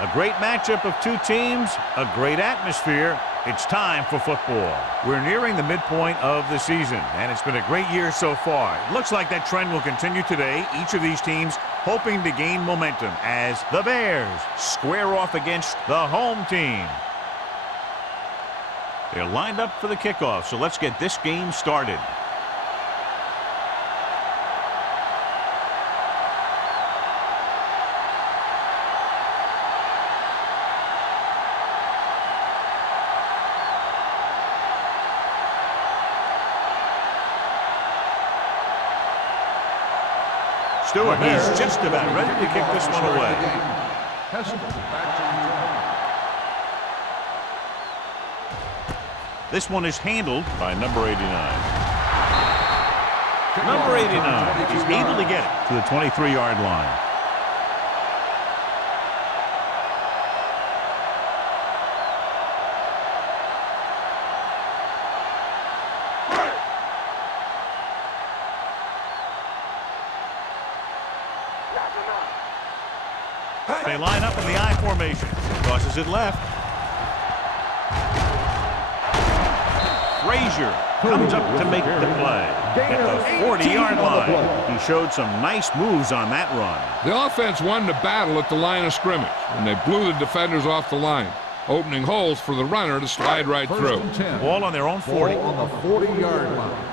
A great matchup of two teams, a great atmosphere. It's time for football. We're nearing the midpoint of the season, and it's been a great year so far. It looks like that trend will continue today. Each of these teams hoping to gain momentum as the Bears square off against the home team. They're lined up for the kickoff, so let's get this game started. Stewart, he's just about ready to kick this one away. This one is handled by number 89. Number 89 is able to get it to the 23-yard line. They line up in the I formation. Tosses it left. Frazier comes up to make the play at the 40-yard line. He showed some nice moves on that run. The offense won the battle at the line of scrimmage, and they blew the defenders off the line, opening holes for the runner to slide right through. Ball on their own 40. Ball on the 40-yard line.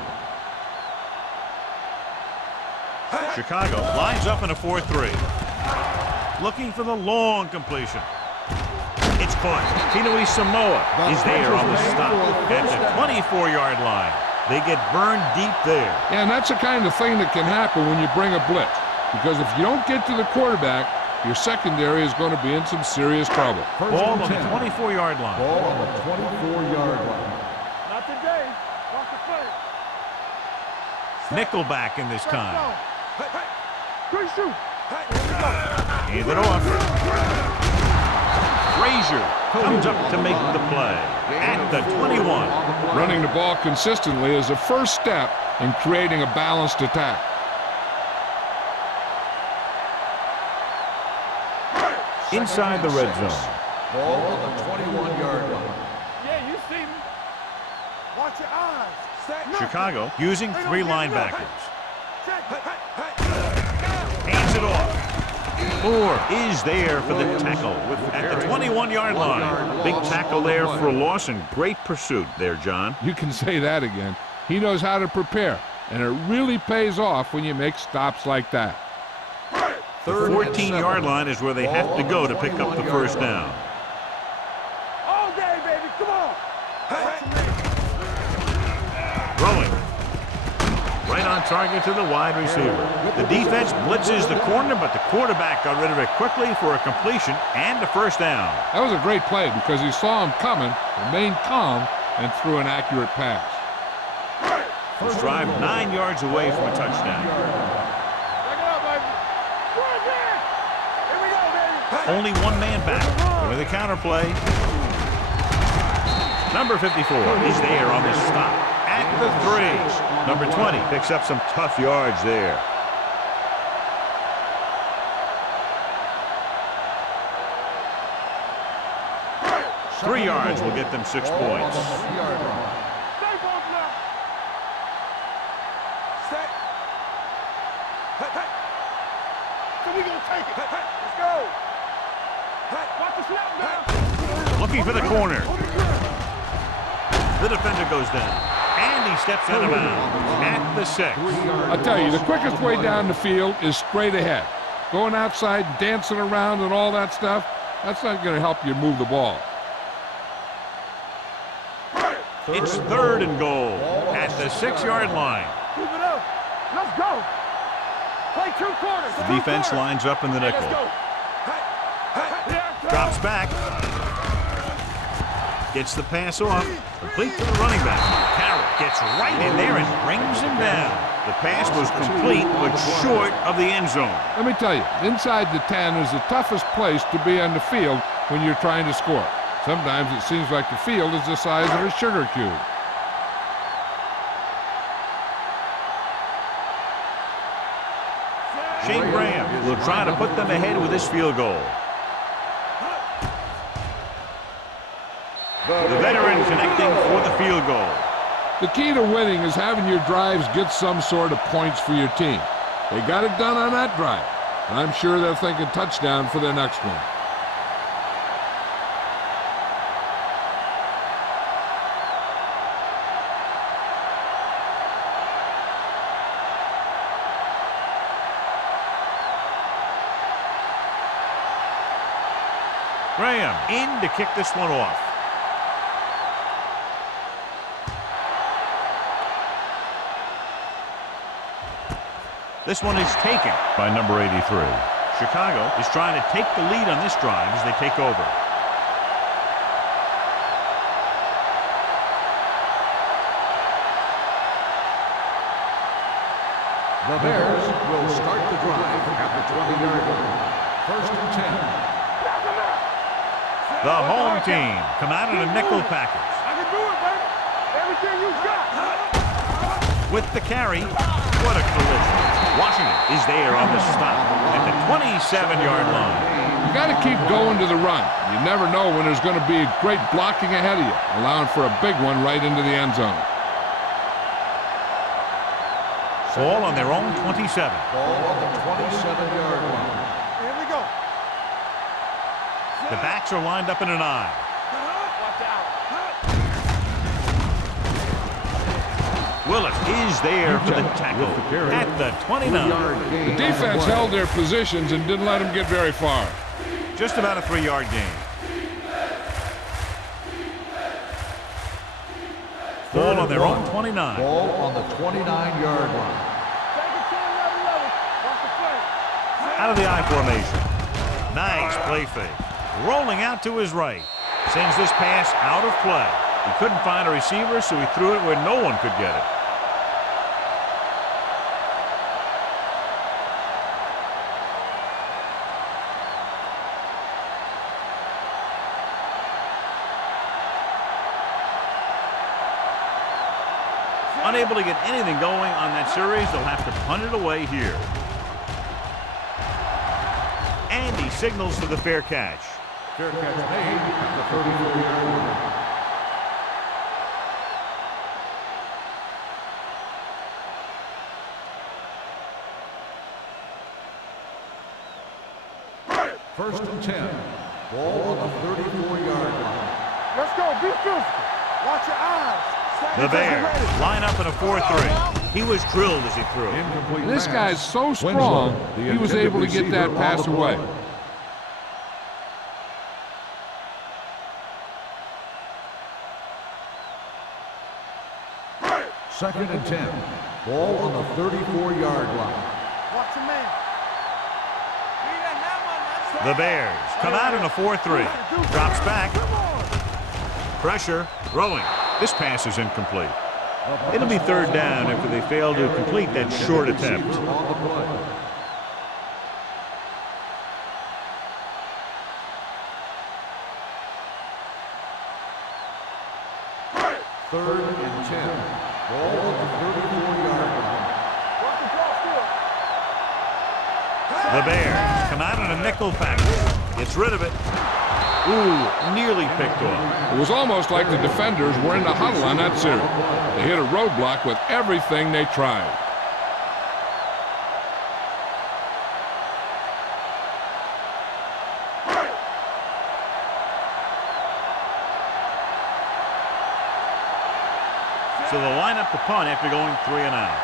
Chicago lines up in a 4-3. Looking for the long completion. It's caught. Tinui Samoa is there on the stop at the 24-yard line. They get burned deep there. Yeah, and that's the kind of thing that can happen when you bring a blitz. Because if you don't get to the quarterback, your secondary is going to be in some serious trouble. Ball on the 24-yard line. Ball on the 24-yard line. Not today. Walk the foot. Nickelback in this time. Good shoot. Hand it off. Frazier comes up to make the play at the 21. Running the ball consistently is the first step in creating a balanced attack. Inside the red zone. Ball on the 21-yard line. Yeah, you see me. Watch your eyes. Chicago using three linebackers. Hands it off. Moore is there for the tackle at the 21-yard line. Big tackle there for a loss and great pursuit there, John. You can say that again. He knows how to prepare, and it really pays off when you make stops like that. The 14-yard line is where they have to go to pick up the first down. All day, baby. Come on. Throwing. Right on target to the wide receiver. The defense blitzes the corner, but the quarterback got rid of it quickly for a completion and a first down. That was a great play because he saw him coming, remained calm, and threw an accurate pass. This drive 9 yards away from a touchdown. Back it up, baby. Right there. Here we go, baby. Only one man back. With a counter play. Number 54 is there on the stop at the 3. Number 20 picks up some tough yards there. Three yards will get them 6 points. Stay both now. Set. Hey. So we gonna take it. Let's go. Watch the snap down. Looking for the corner. The defender goes down. And he steps out of bounds at the 6. I tell you, the quickest way down the field is straight ahead. Going outside, dancing around and all that stuff, that's not going to help you move the ball. It's 3rd and goal at the 6-yard line. Keep it up. Let's go. Play 2 quarters. The defense lines up in the nickel. Let's go. Drops back. Gets the pass off. Complete to the running back. Carroll gets right in there and brings him down. The pass was complete but short of the end zone. Let me tell you, inside the 10 is the toughest place to be on the field when you're trying to score. Sometimes it seems like the field is the size of a sugar cube. Shane Graham will try to put them ahead with this field goal. The veteran connecting for the field goal. The key to winning is having your drives get some sort of points for your team. They got it done on that drive, and I'm sure they're thinking touchdown for their next one. Graham in to kick this one off. This one is taken by number 83. Chicago is trying to take the lead on this drive as they take over. The Bears will start the drive at the 20-yard line. First and 10. The home team come out in a nickel package. I can do it, baby. Everything you got. With the carry, what a collision. Washington is there on the stop at the 27-yard line. You got to keep going to the run. You never know when there's going to be great blocking ahead of you, allowing for a big one right into the end zone. Ball on their own 27. Ball on the 27-yard line. Here we go. The backs are lined up in an I. Watch out. Willis is there for the tackle at the 29. The defense held their positions and didn't let them get very far. Just about a 3-yard gain. Ball on their own 29. Ball on the 29-yard line. Take it to another level. Watch the play. Out of the I formation. Nice play fake. Rolling out to his right. Sends this pass out of play. He couldn't find a receiver, so he threw it where no one could get it. Unable to get anything going on that series, they'll have to punt it away here. And he signals for the fair catch. Fair catch made at the 34-yard line. First and 10. Ball on the 34-yard line. Let's go. Be physical. Watch your eyes. The Bears line up in a 4-3. He was drilled as he threw. Incomplete This pass. guy's so strong, Winslow, he was the able to get that receiver, pass on the away. play. Second and 10. Ball on the 34-yard line. Watch your man. The Bears come out in a 4-3. Drops back. Pressure. Throwing. This pass is incomplete. It'll be third down after they fail to complete that short attempt. On the play. Third and 10. Ball on the 34-yard line. Watch the ball still. The Bears come out in a nickel package. Gets rid of it. Ooh, nearly picked off. It was almost like the defenders were in the huddle on that series. They hit a roadblock with everything they tried. So they'll line up the punt after going 3 and out.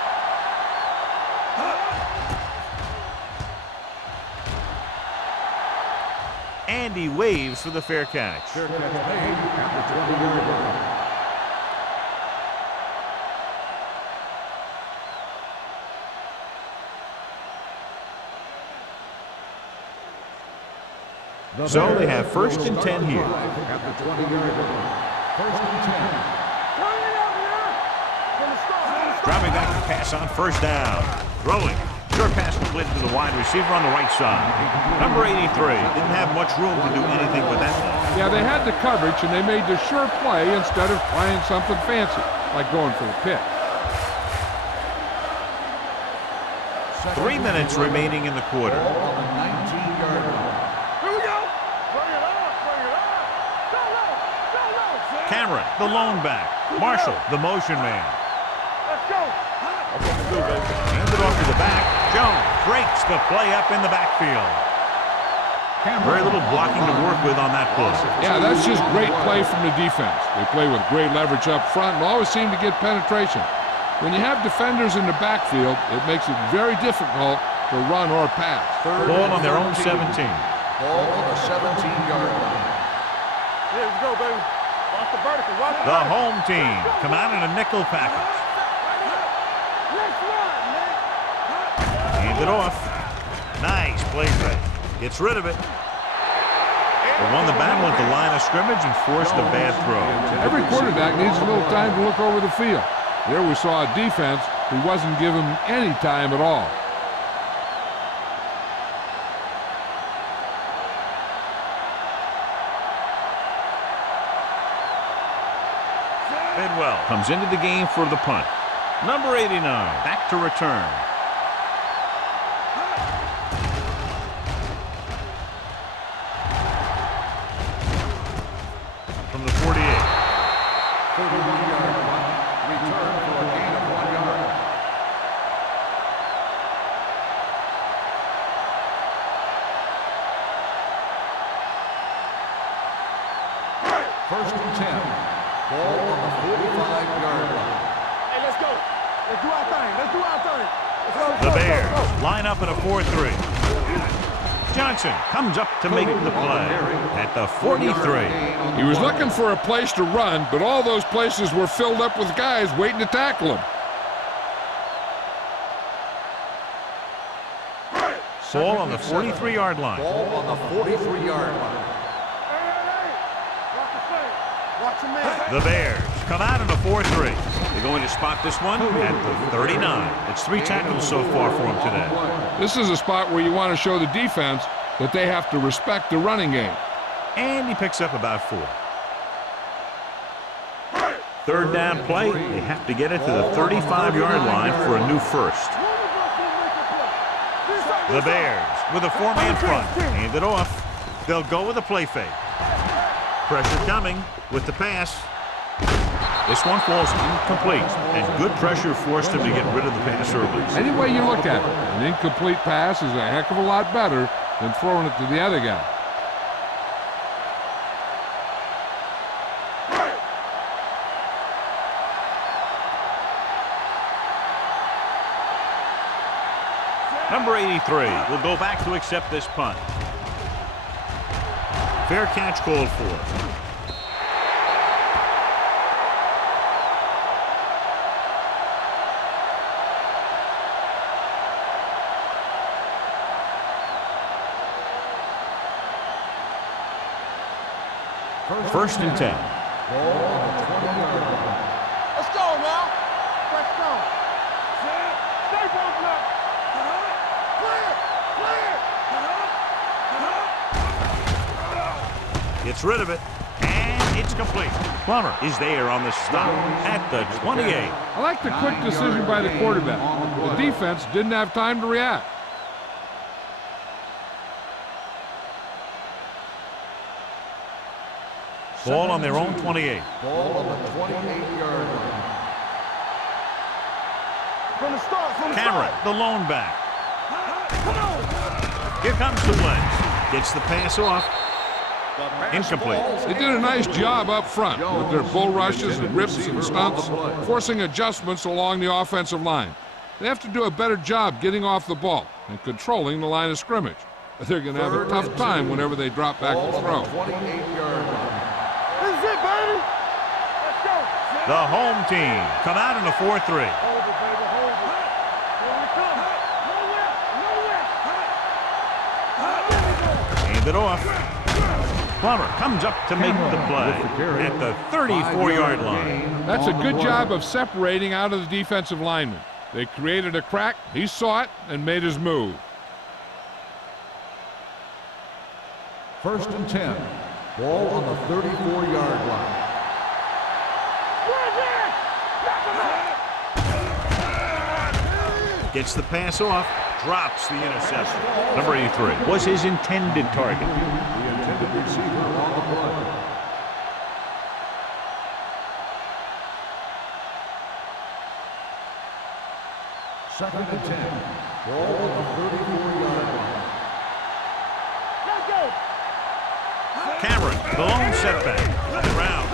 And he waves for the fair catch. Fair catch made at the 20-yard line. So they have first and 10 here. At the 20-yard line. First and 10. Turn it out here. From the start. Dropping back to pass on first down. Throwing. Short pass completed to the wide receiver on the right side. Number 83 didn't have much room to do anything with that one. Yeah, they had the coverage, and they made the sure play instead of trying something fancy, like going for the pick. 3 minutes remaining in the quarter. Ball on the 19-yard line. Here we go. Bring it up. Bring it up. Go low. Go low. Cameron, the lone back. Marshall, the motion man. Let's go. Hands it off to the back. Jones breaks the play up in the backfield. Very little blocking to work with on that play. Yeah, that's just great play from the defense. They play with great leverage up front and always seem to get penetration. When you have defenders in the backfield, it makes it very difficult to run or pass. Ball on their own 17. Ball on the 17-yard line. Yeah, let's go, baby. Watch the vertical. Watch the The vertical. home team come out in a nickel package. Let's run, man. Hand it off. Nice play fake. Gets rid of it. They won the battle at the line of scrimmage and forced a bad throw. Every quarterback needs a little time to look over the field. There we saw a defense who wasn't given any time at all. Bidwell comes into the game for the punt. Number 89, back to return. From the 48. 31-yard line. Return for a gain of 1 yard. First and 10. Ball on the 45-yard line. Hey, let's go. Let's do our thing. Let's do our thing. Let's go. The Bears line up in a 4-3. Johnson comes up to make the play at the 43. He was looking for a place to run, but all those places were filled up with guys waiting to tackle him. Ball on the 43-yard line. Ball on the 43-yard line. Hey. Watch the play. Watch the man. The Bears come out in a 4-3. They're going to spot this one at the 39. It's 3 tackles so far for them today. This is a spot where you want to show the defense that they have to respect the running game. And he picks up about 4. Third down play. They have to get it to the 35-yard line for a new first. The Bears with a 4-man front. Hand it off. They'll go with a play fake. Pressure coming with the pass. This one falls incomplete, and good pressure forced him to get rid of the pass early. Any way you look at it, an incomplete pass is a heck of a lot better than throwing it to the other guy. Number 83 will go back to accept this punt. Fair catch called for. First and 10. Ball on the 20-yard line. Let's go now. Let's go. Stay both left. Clear. Gets rid of it, and it's complete. Plummer is there on the stop at the 28. I like the quick decision by the quarterback. The defense didn't have time to react. Ball on their own 28. Ball on the 28-yard line. From the start. From the Cameron, start. the lone back. Come on. Here comes the blitz. Gets the pass off. Incomplete. They did a nice job up front with their bull rushes and rips and stunts, forcing adjustments along the offensive line. They have to do a better job getting off the ball and controlling the line of scrimmage. They're going to have a tough time whenever they drop back to throw. 28-yard line. This is it, baby. Let's go. The home team come out in a 4-3. Hold it, baby. Hold it. Here we come. Nowhere. Hand it off. Plummer comes up to make the play at the 34-yard line. That's a good job of separating out of the defensive lineman. They created a crack, he saw it, and made his move. First and 10. Ball on the 34-yard line. Gets the pass off, drops the interception. Number 83 was his intended target. The intended receiver on the play. Second and 10. Ball on the 34-yard line. Let's go. Cameron, the lone setback. Around.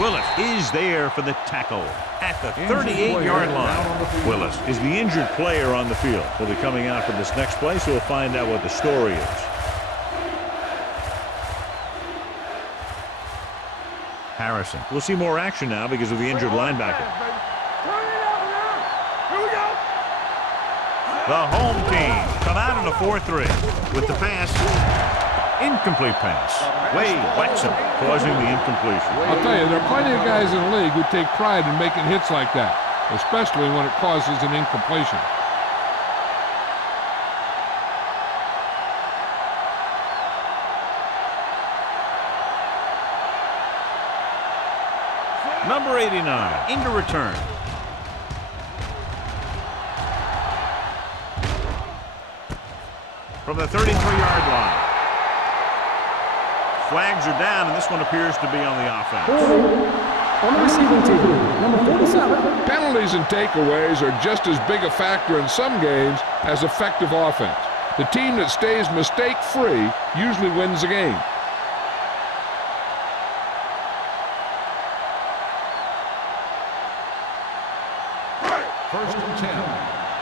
Willis is there for the tackle at the 38-yard line. Willis is the injured player on the field. He'll be coming out for this next play, so we'll find out what the story is. Harrison. We'll see more action now because of the injured linebacker. The home team come out in a 4-3 with the pass. Incomplete pass. Wade Wexham causing the incompletion. I'll tell you, there are plenty of guys in the league who take pride in making hits like that, especially when it causes an incompletion. Number 89 into return. From the 33-yard line. Flags are down, and this one appears to be on the offense. On the receiving team, number 47. Penalties and takeaways are just as big a factor in some games as effective offense. The team that stays mistake-free usually wins the game. First and 10.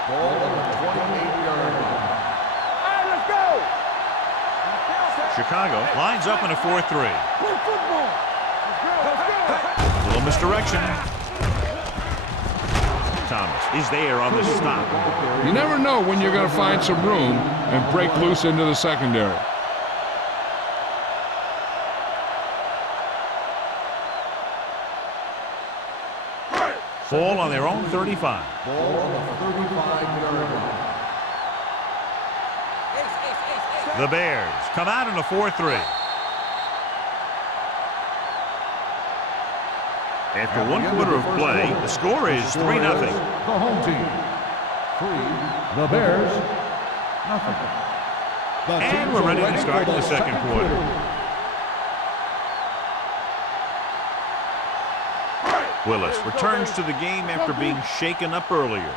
Ball on the 28-yard line. All right, let's go. Chicago lines up in a 4-3. Play football. Let's go. A little misdirection. Thomas is there on the stop. You never know when you're going to find some room and break loose into the secondary. Ball on their own 35. Ball on the 35-yard line. The Bears come out in a 4-3. After 1 quarter of play, the score is 3-0. The home team. 3. The Bears. Nothing. And we're ready to start the second quarter. Willis returns to the game after being shaken up earlier.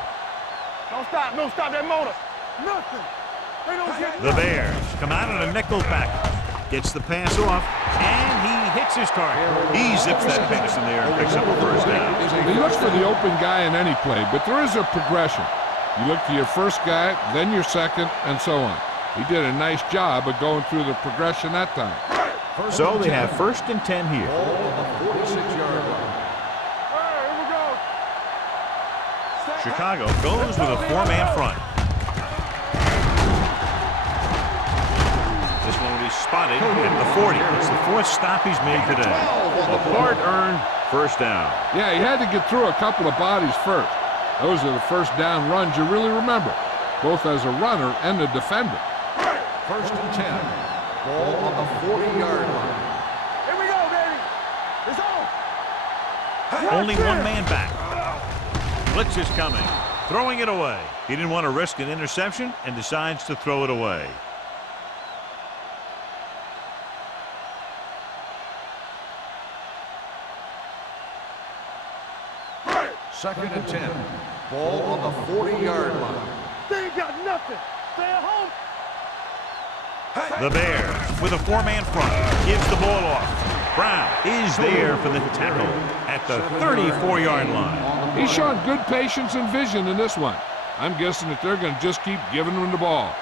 Don't stop that motor. Nothing. They don't get The Bears come out in a nickel package. Gets the pass off, and he hits his target. He zips that pass in there and picks up a first down. He looks for the open guy in any play, but there is a progression. You look for your first guy, then your second, and so on. He did a nice job of going through the progression that time. So they have first and 10 here. Ball on the 46-yard line. Here we go. Chicago goes with a 4-man front. This one will be spotted at the 40. It's the 4th stop he's made today. A hard-earned first down. Yeah, he had to get through a couple of bodies first. Those are the first down runs you really remember, both as a runner and a defender. First and 10. Ball on the 40-yard line. Here we go, baby. It's on. Only one man back. Blitz is coming. Throwing it away. He didn't want to risk an interception and decides to throw it away. Second and 10. Ball on the 40-yard line. They ain't got nothing. Stay at home. The Bears with a 4-man front gives the ball off. Brown is there for the tackle at the 34-yard line. He's shown good patience and vision in this one. I'm guessing that they're going to just keep giving him the ball.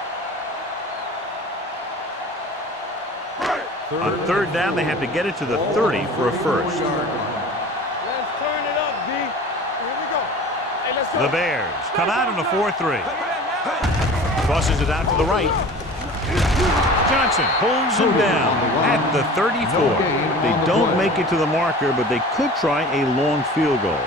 On third down, they have to get it to the 30 for a first. Let's turn it up, D. Here we go. Hey, let's go. The Bears come out in a 4-3. Tosses it out to the right. Johnson pulls him down at the 34. They don't make it to the marker, but they could try a long field goal.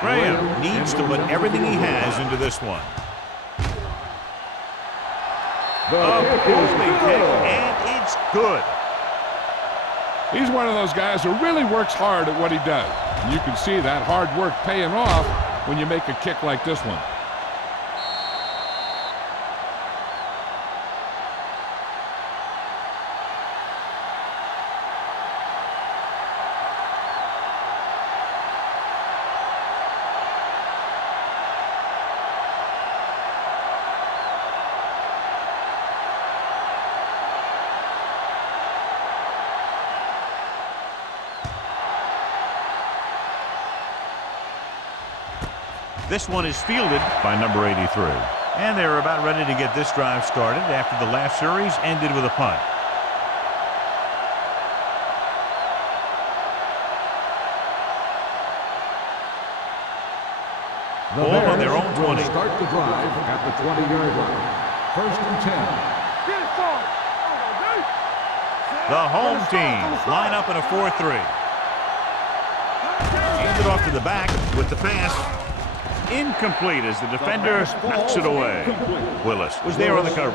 Graham needs to put everything he has into this one. A booming kick, and it's good. He's one of those guys who really works hard at what he does. And you can see that hard work paying off when you make a kick like this one. This one is fielded by number 83. And they're about ready to get this drive started after the last series ended with a punt. Ball on their own 20. Start the drive at the 20-yard line. First and 10. The home team line up in a 4-3. Handed off to the back with the pass. Incomplete as the defender knocks it away. Willis was there on the cover.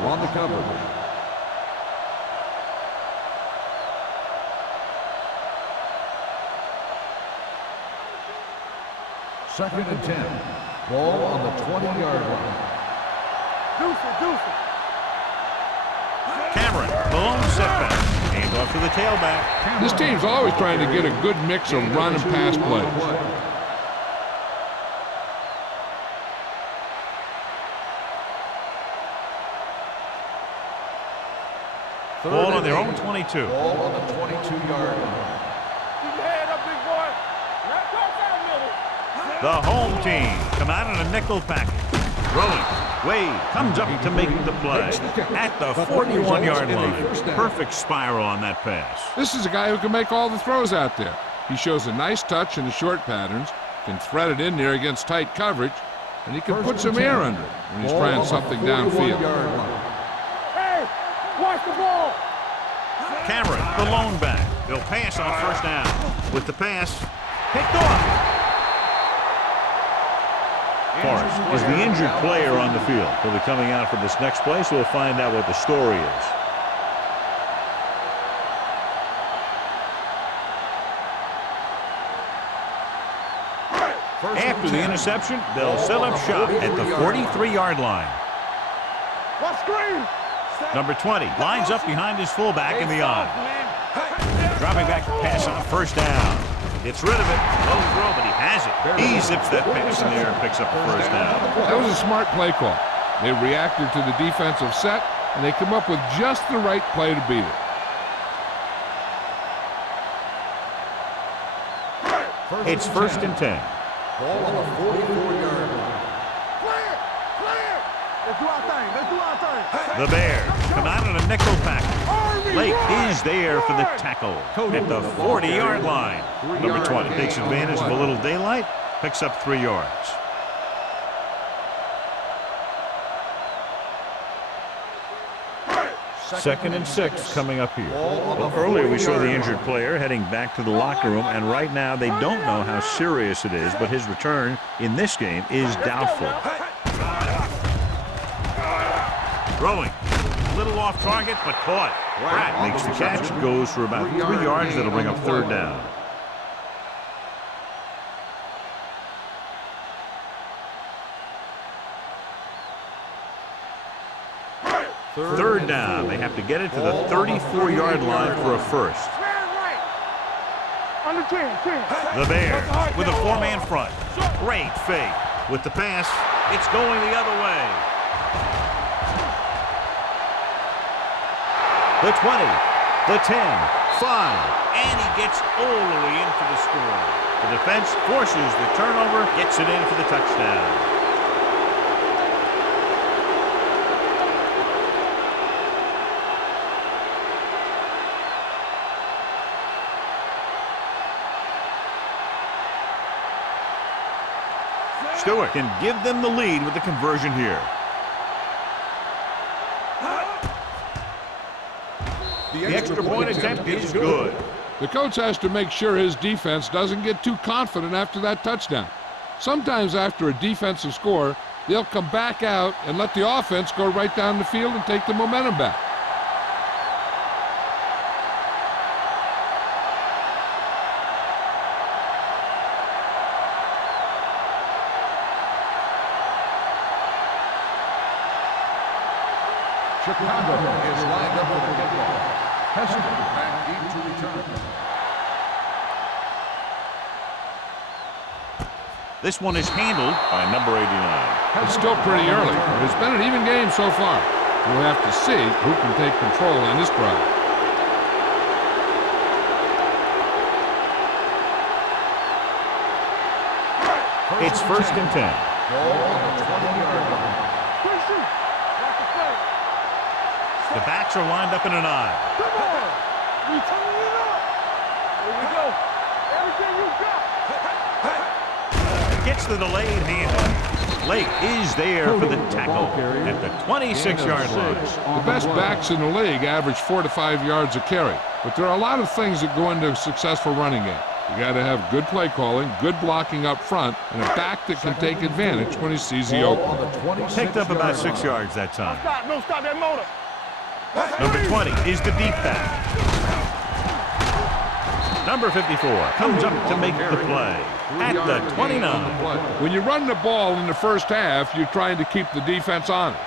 Second and 10. Ball on the 20-yard line. Cameron, the lone setback. Hand off to the tailback. This team's always trying to get a good mix of run and pass plays. Ball on their own 22. Ball on the 22-yard line. The home team come out in a nickel package. Rolling. Wade comes up to make the play at the 41-yard line. Perfect spiral on that pass. This is a guy who can make all the throws out there. He shows a nice touch in the short patterns, can thread it in there against tight coverage, and he can put some air under it when he's trying something downfield. Hey, watch the ball. Cameron, the lone back. They'll pass on first down. With the pass, picked off. Forrest is the injured player on the field. He'll be coming out for this next play, so we'll find out what the story is. After the interception, they'll set up shop at the 43-yard line. Number 20 lines up behind his fullback in the on. Dropping back to pass on first down. Gets rid of it. Low throw, but he has it. He zips that pass in the air and picks up the first down. That was a smart play call. They reacted to the defensive set, and they come up with just the right play to beat it. It's first and 10. Ball on the 44-yard line. Let's do our thing. The Bears come out in a nickel package. Lake is there for the tackle at the 40-yard line. Number 20 takes advantage of a little daylight, picks up 3 yards. Second and 6 coming up here. Well, earlier we saw the injured player heading back to the locker room, and right now they don't know how serious it is, but his return in this game is doubtful. Throwing. A little off target, but caught. Pratt makes the catch. Goes for about 3 yards. That'll bring up third down. Third down. They have to get it to the 34-yard line for a first. The Bears with a 4-man front. Great fake. With the pass, it's going the other way. The 20, the 10, 5, and he gets all the way in for the score. The defense forces the turnover, gets it in for the touchdown. Stewart can give them the lead with the conversion here. The extra point attempt is good. The coach has to make sure his defense doesn't get too confident after that touchdown. Sometimes after a defensive score, they'll come back out and let the offense go right down the field and take the momentum back. Chicago is lined up with a kickoff. Hester back deep to return. This one is handled by number 89. It's still pretty early, but it's been an even game so far. We'll have to see who can take control on this drive. It's first and 10. Ball on the 20-yard line. The backs are lined up in an eye. Come on! We turn it up! Here we go. Everything you got. Gets the delayed handoff. Lake is there for the tackle at the 26-yard line. The best backs in the league average 4 to 5 yards a carry, but there are a lot of things that go into a successful running game. You got to have good play calling, good blocking up front, and a back that can take advantage when he sees the opening. Picked up about 6 yards that time. No, stop that motor. Number 20 is the deep back. Number 54 comes up to make the play at the 29. When you run the ball in the first half, you're trying to keep the defense honest.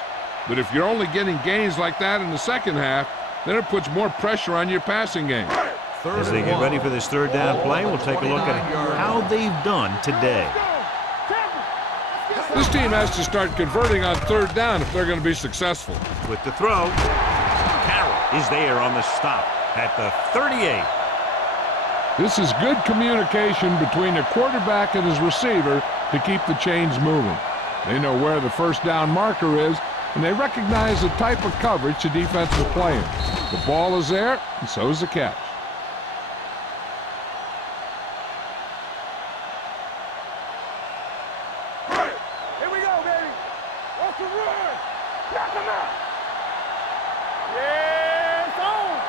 But if you're only getting gains like that in the second half, then it puts more pressure on your passing game. As they get ready for this third down play, we'll take a look at how they've done today. This team has to start converting on third down if they're going to be successful. With the throw, Carroll is there on the stop at the 38. This is good communication between the quarterback and his receiver to keep the chains moving. They know where the first down marker is, and they recognize the type of coverage the defense is playing. The ball is there, and so is the catch. Here we go, baby. Watch the run. Knock him out. Yeah, it's on.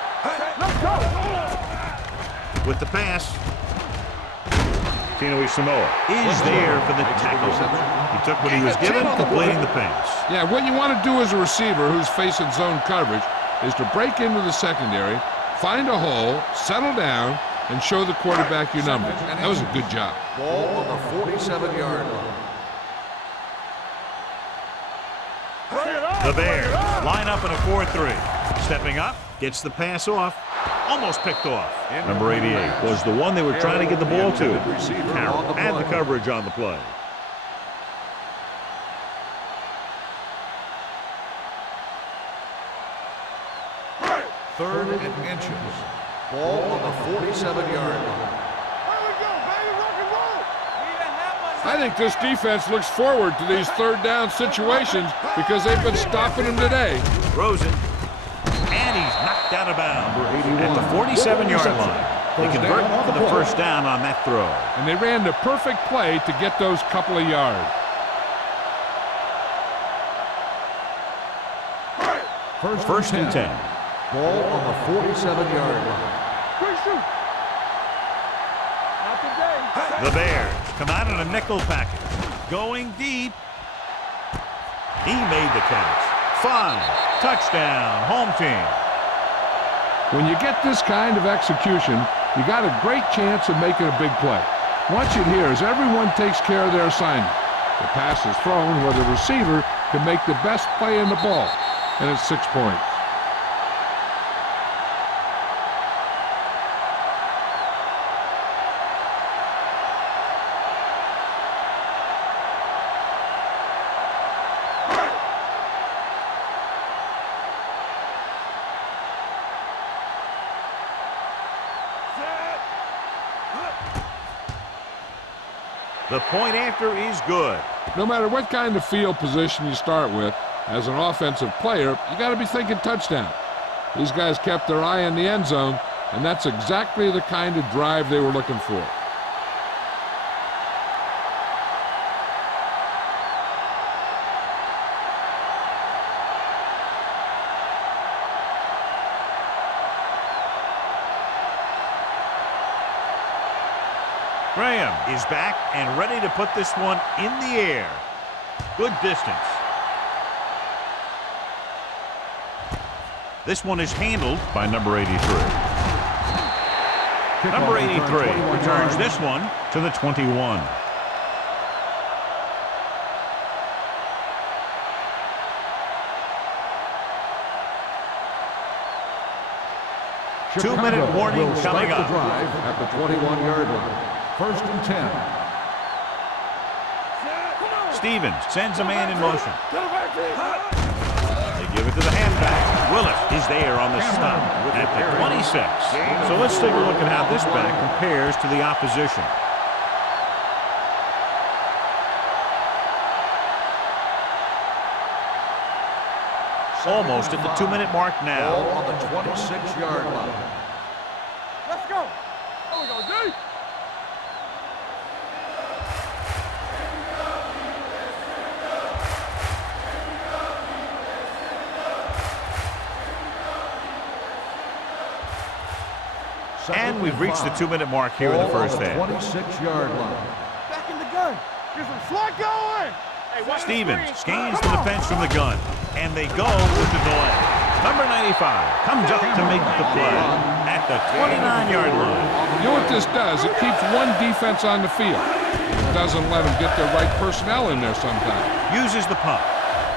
Let's go. With the pass, Tino Samoa is there for the tackle. He took what he was given, completing the pass. Yeah, what you want to do as a receiver who's facing zone coverage is to break into the secondary, find a hole, settle down, and show the quarterback your numbers. That was a good job. Ball on the 47-yard line. The Bears line up in a 4-3. Stepping up, gets the pass off, almost picked off. Number 88 was the one they were trying to get the ball to. Carroll had the coverage on the play. Third and inches. Ball on the 47-yard line. Here we go, baby. Rock and roll. I think this defense looks forward to these third down situations because they've been stopping them today. Rosen, and he's knocked out of bounds at the 47-yard line. They convert for the first down on that throw. And they ran the perfect play to get those couple of yards. First and 10. Ball on the 47-yard line. Quick shoot. Not today. The Bears come out in a nickel package. Going deep. He made the catch. 5. Touchdown, home team. When you get this kind of execution, you got a great chance of making a big play. Watch it here as everyone takes care of their assignment. The pass is thrown where the receiver can make the best play in the ball, and it's 6 points. The point after is good. No matter what kind of field position you start with, as an offensive player, you got to be thinking touchdown. These guys kept their eye on the end zone, and that's exactly the kind of drive they were looking for. Graham is back and ready to put this one in the air. Good distance. This one is handled by number 83. Number 83 returns this one to the 21. Two-minute warning coming up. Drive at the 21-yard line. First and 10. Stevens sends a man in motion. They give it to the halfback. Willett is there on the stop at the 26. So let's take a look at how this back compares to the opposition. Almost at the 2-minute mark Ball now. on the 26-yard line. Let's go. There we go, D. And we've reached the 2-minute mark here in the first half. 26-yard line. Back in the gun. Get some slot going. Hey, watch the Stevens screen. scans the defense from the gun, and they go with the delay. Number 95 comes up to make the play at the 29-yard line. You know what this does? It keeps one defense on the field. It doesn't let them get the right personnel in there sometimes. Uses the pump.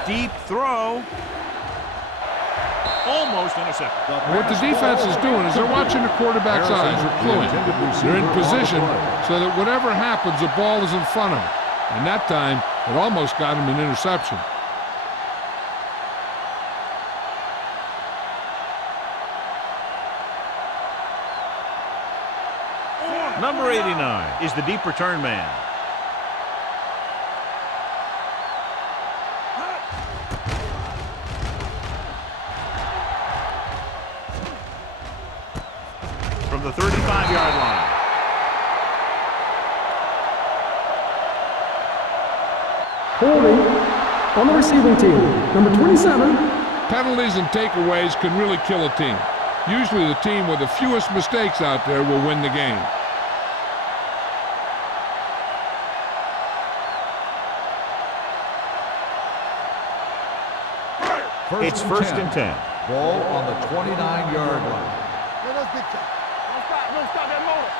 Deep throw. Almost intercepted. What the defense is doing is they're watching the quarterback's eyes. They're cluing. They're in position so that whatever happens, the ball is in front of them. And that time, it almost got him an interception. Number 89 is the deep return man. From the 35-yard line. Holding on the receiving team. Number 27. Penalties and takeaways can really kill a team. Usually the team with the fewest mistakes out there will win the game. It's first and 10. Ball on the 29-yard line. Let's get you. Don't stop that motor.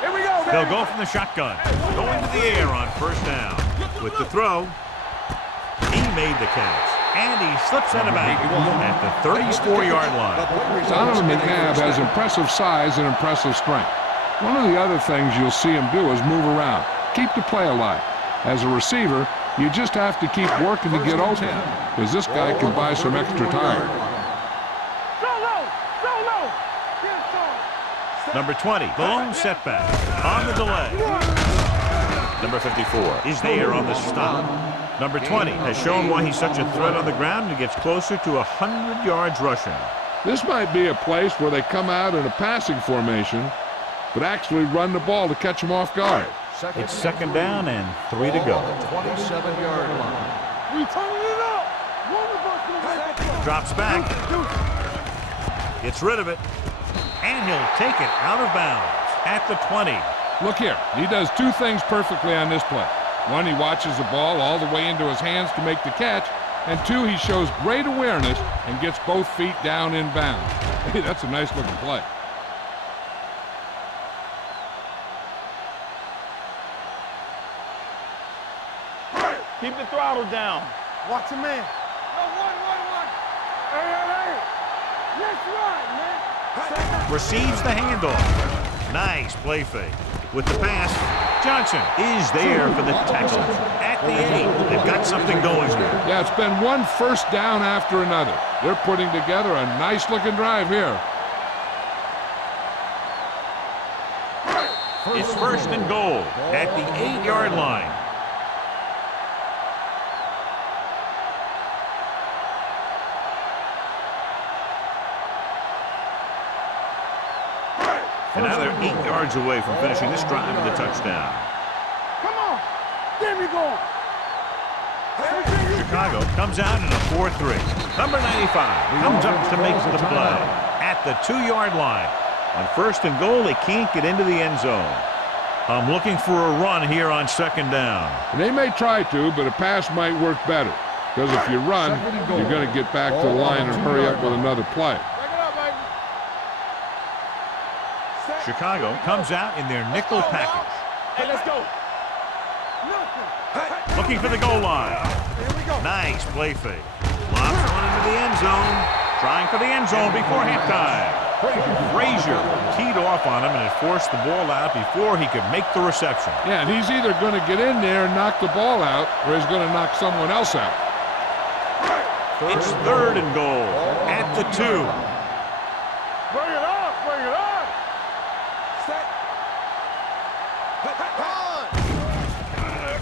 Here we go, baby. They'll go from the shotgun. Going to the air on first down. With the throw, he made the catch. And he slips out of bounds at the 34-yard line. Donovan McNabb has impressive size and impressive strength. One of the other things you'll see him do is move around, keep the play alive. As a receiver, you just have to keep working to get open, because this guy can buy some extra time. Number 20, the lone setback on the delay. Number 54 is there on the stop. Number 20 has shown why he's such a threat on the ground and gets closer to 100 yards rushing. This might be a place where they come out in a passing formation, but actually run the ball to catch him off guard. It's second down and 3 to go. 27-yard line. We turning it up. Drops back. Gets rid of it. And he'll take it out of bounds at the 20. Look here, he does two things perfectly on this play. One, he watches the ball all the way into his hands to make the catch. And two, he shows great awareness and gets both feet down in bounds. Hey, that's a nice looking play. Keep the throttle down. Watch him in. One. Hey. Let's run, man. Receives the handoff. Nice play fake. With the pass, Johnson is there for the tackle. At the 8, they've got something going here. Yeah, it's been one first down after another. They're putting together a nice-looking drive here. It's first and goal at the 8-yard line. And now they're 8 yards away from finishing this drive with a touchdown. Come on. There we go. Chicago comes out in a 4-3. Number 95 comes up to make the play at the 2-yard line. On first and goal, they can't get into the end zone. I'm looking for a run here on second down. And they may try to, but a pass might work better. Because if you run, you're going to get back to the line and hurry up with another play. Chicago comes out in their nickel package. Hey, let's go. Looking for the goal line. Nice play fake. Lobs one into the end zone. Trying for the end zone before halftime. Frazier teed off on him and had forced the ball out before he could make the reception. Yeah, and he's either going to get in there and knock the ball out, or he's going to knock someone else out. It's third and goal at the 2. Bring it up.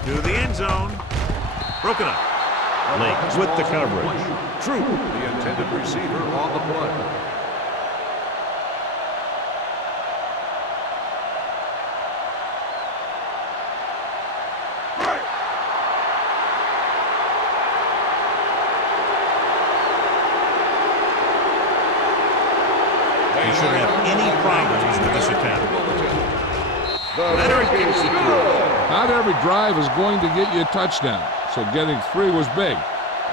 To the end zone. Broken up. Lake with the coverage. Troop, the intended receiver on the play. They shouldn't have any problems with this attempt. Leonard gets it through. Not every drive is going to get you a touchdown, so getting 3 was big.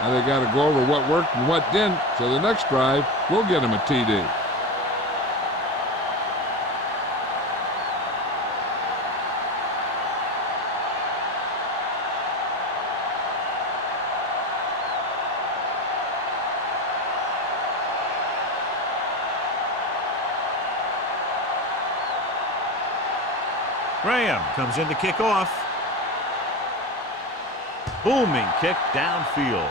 Now they got to go over what worked and what didn't, so the next drive will get them a TD. Graham comes in to kick off. Booming kick downfield.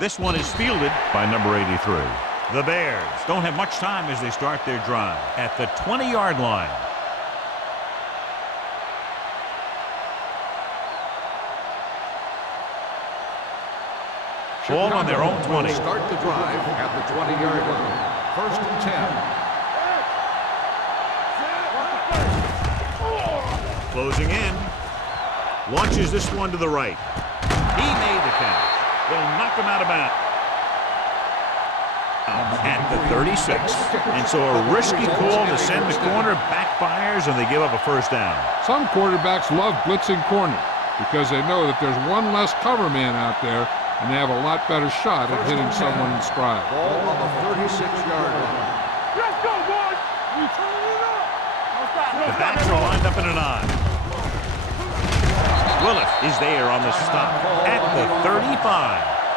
This one is fielded by number 83. The Bears don't have much time as they start their drive at the 20-yard line. Ball on their own 20. Start the drive at the 20-yard line. First and 10. Closing in. Launches this one to the right. He made the catch. They'll knock him out of bounds at the 36. And so a risky call to send the corner backfires, and they give up a first down. Some quarterbacks love blitzing corners because they know that there's one less cover man out there, and they have a lot better shot at hitting someone in stride. Ball on the 36-yard line. Let's go, boys! We turn it up! The backs are lined up in an I. Willis is there on the stop at the 35.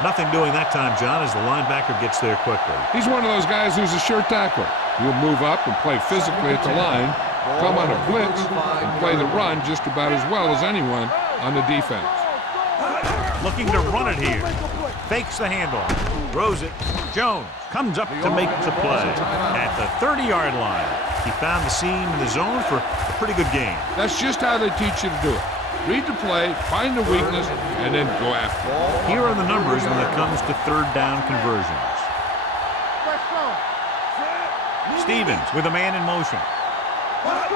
Nothing doing that time, John, as the linebacker gets there quickly. He's one of those guys who's a sure tackler. He'll move up and play physically at the line, come on a blitz, and play the run just about as well as anyone on the defense. Looking to run it here. Fakes the handoff. Throws it. Jones comes up to make the play at the 30-yard line. He found the seam in the zone for a pretty good game. That's just how they teach you to do it. Read the play, find the weakness, and then go after it. Here are the numbers when it comes to third down conversions. Stevens with a man in motion.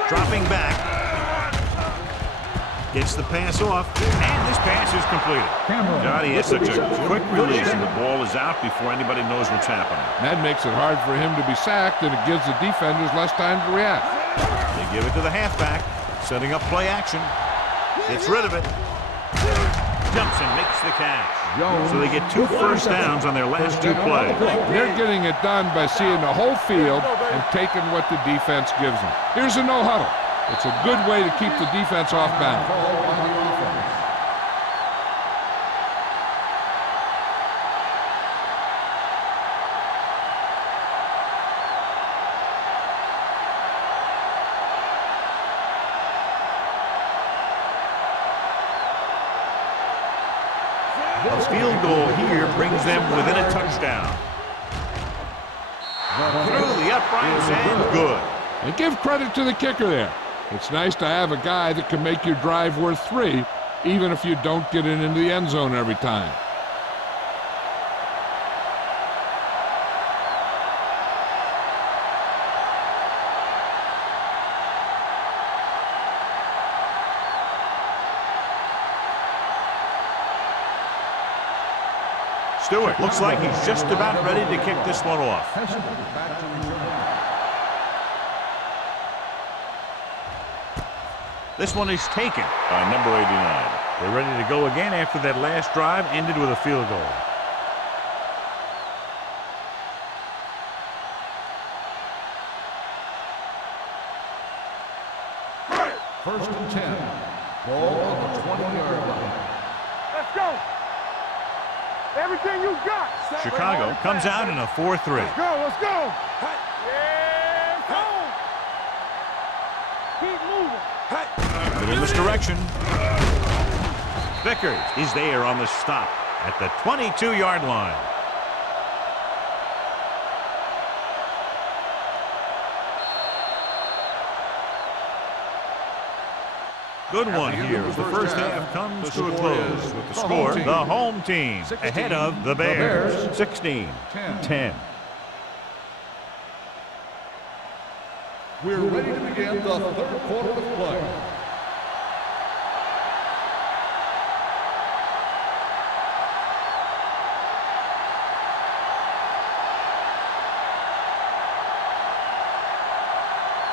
Dropping back. Gets the pass off, and this pass is completed. Johnny has such a quick release, and the ball is out before anybody knows what's happening. That makes it hard for him to be sacked, and it gives the defenders less time to react. They give it to the halfback, setting up play action. Gets rid of it. Jumps and makes the catch. So they get 2 first downs on their last 2 plays. They're getting it done by seeing the whole field and taking what the defense gives them. Here's a no huddle. It's a good way to keep the defense off balance. A field goal here brings them within a touchdown. Through the uprights and good. And give credit to the kicker there. It's nice to have a guy that can make your drive worth 3, even if you don't get it into the end zone every time. Stewart looks like he's just about ready to kick this one off. This one is taken by number 89. They're ready to go again after that last drive ended with a field goal. First and 10. Ball on the 20-yard line. Let's go! Everything you got! Chicago comes out in a 4-3. Let's go, let's go! Yeah, go! Keep moving! Little misdirection. Vickers is there on the stop at the 22-yard line. Good one here as the first half comes to a close with the score. The home team ahead of the Bears, 16-10. We're ready to begin the third quarter of play.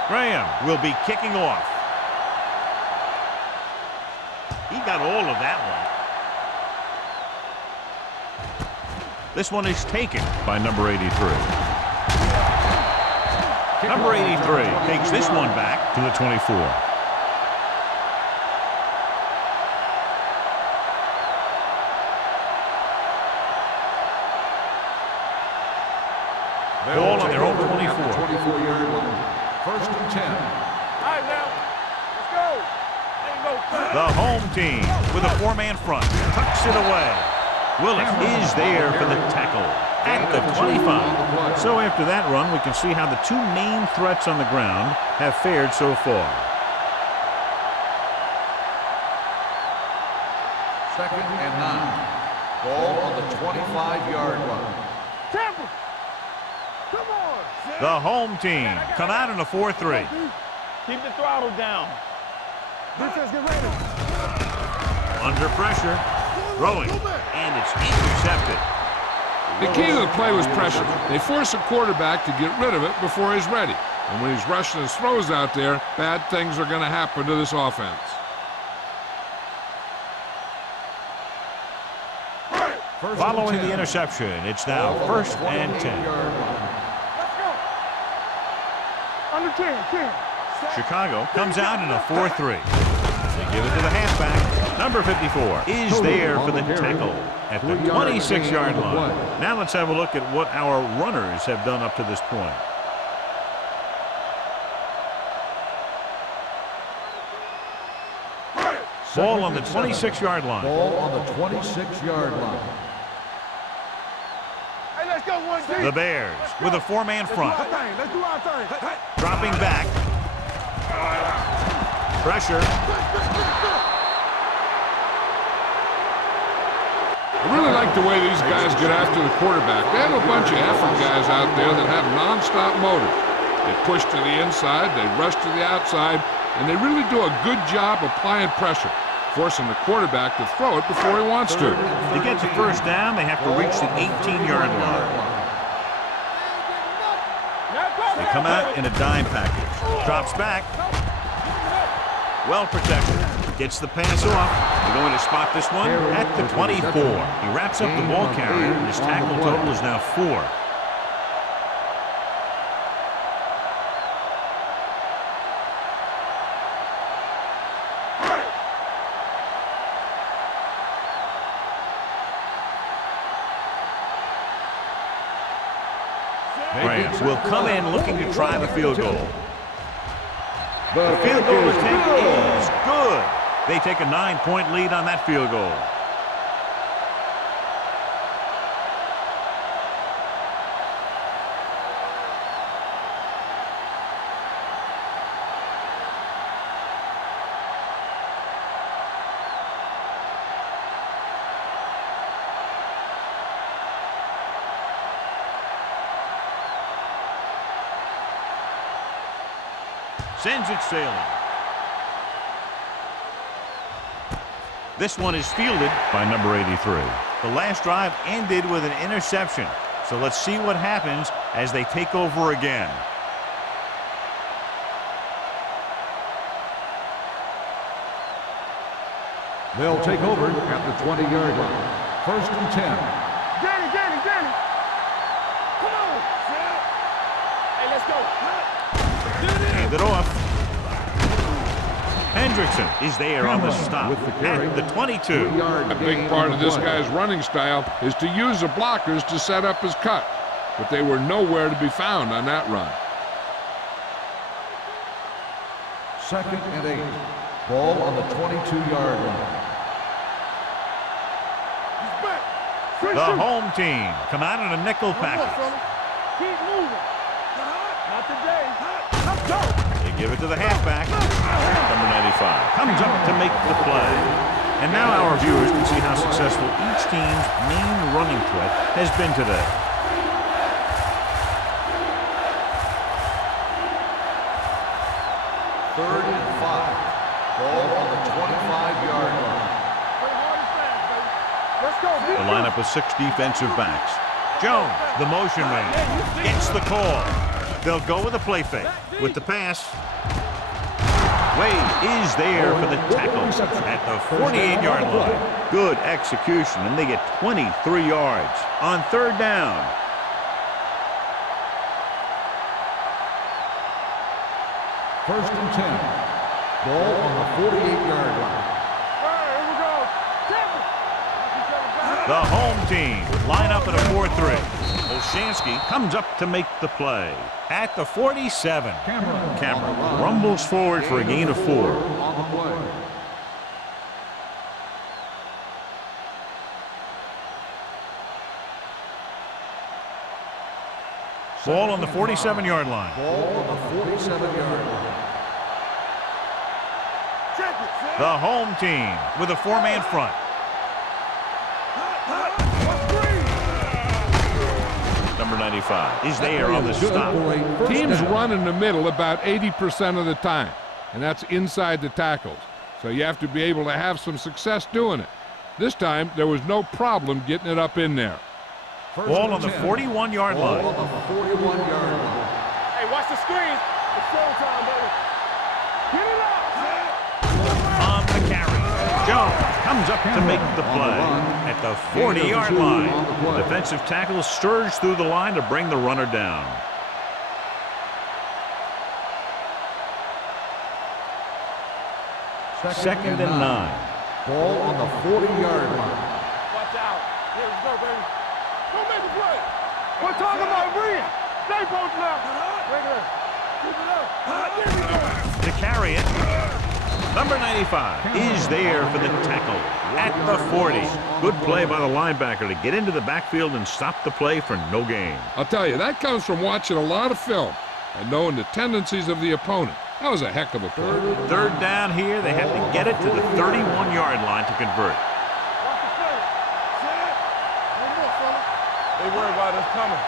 Graham will be kicking off. He got all of that one. This one is taken by number 83. Number 83 takes this one back to the 24. Ball on their own 24. 24-yard line. First and 10. All right, now. Let's go. The home team with a four-man front tucks it away. Willis is there for the tackle at the 25. So after that run, we can see how the two main threats on the ground have fared so far. Second and 9. Ball on the 25-yard line. Temple. Come on. The home team come out in a 4-3. Keep the throttle down. Defense, get ready. Under pressure, throwing, and it's intercepted. The key to the play was pressure. They force the quarterback to get rid of it before he's ready. And when he's rushing his throws out there, bad things are going to happen to this offense. Following the interception, it's now first and 10. Let's go. Under 10. Chicago comes out in a 4-3. They give it to the halfback. Number 54 is there for the tackle at the 26-yard line. Now let's have a look at what our runners have done up to this point. Ball on the 26-yard line. Ball on the 26-yard line. Hey, let's go, 1-2. The Bears with a four-man front. Let's do our thing. Dropping back. Pressure. I really like the way these guys get after the quarterback. They have a bunch of effort guys out there that have nonstop motor. They push to the inside, they rush to the outside, and they really do a good job applying pressure, forcing the quarterback to throw it before he wants to. To get the first down, they have to reach the 18-yard line. They come out in a dime package. Drops back. Well protected. Gets the pass off. They're going to spot this one at the 24. He wraps up the ball carrier, and his tackle total is now 4. Rams will come in looking to try the field goal. The field goal attempt is good. They take a 9-point lead on that field goal. Sends it sailing. This one is fielded by number 83. The last drive ended with an interception. So let's see what happens as they take over again. They'll take over at the 20-yard line. First and 10. Danny. Come on. Hey, let's go. Hand it off. Hendrickson is there on the stop at the 22. A big part of this guy's running style is to use the blockers to set up his cut, but they were nowhere to be found on that run. Second and 8. Ball on the 22-yard line. The home team come out in a nickel package. Keep moving. Not today. Let's go. They give it to the halfback, number 95. 95 comes up to make the play. And now our viewers can see how successful each team's main running threat has been today. Third and 5. Ball on the 25-yard line. Let's go. The lineup of 6 defensive backs. Jones, the motion man, gets the call. They'll go with a play fake. With the pass, Wade is there for the tackle at the 48-yard line. Good execution, and they get 23 yards on third down. First and 10. Ball on the 48-yard line. Here we go. The home team line up in a 4-3. Olshansky comes up to make the play at the 47. Cameron rumbles forward for a gain of 4. On the play. Ball on the 47-yard line. Ball on the 47-yard line. The home team with a 4-man front. Number 95 is there on the stop. Teams run in the middle about 80% of the time, and that's inside the tackles. So you have to be able to have some success doing it. This time, there was no problem getting it up in there. Ball on the 41-yard line. Ball on the 41-yard line. Hey, watch the screens. It's showtime, baby. Get it up. On the carry, Jones comes up to make the play at the 40-yard line. The defensive tackle surged through the line to bring the runner down. Second and 9. Ball on the 40-yard line. Watch out. Here we go, baby. Go make the play. We're talking about Brian. Stay posted up. Break it up. Keep it up. There we go. To carry it, number 95 is there for the tackle at the 40. Good play by the linebacker to get into the backfield and stop the play for no gain. I'll tell you, that comes from watching a lot of film and knowing the tendencies of the opponent. That was a heck of a play. Third down here, they have to get it to the 31-yard line to convert. Watch the play. Set. One more, fella. They worry about us coming.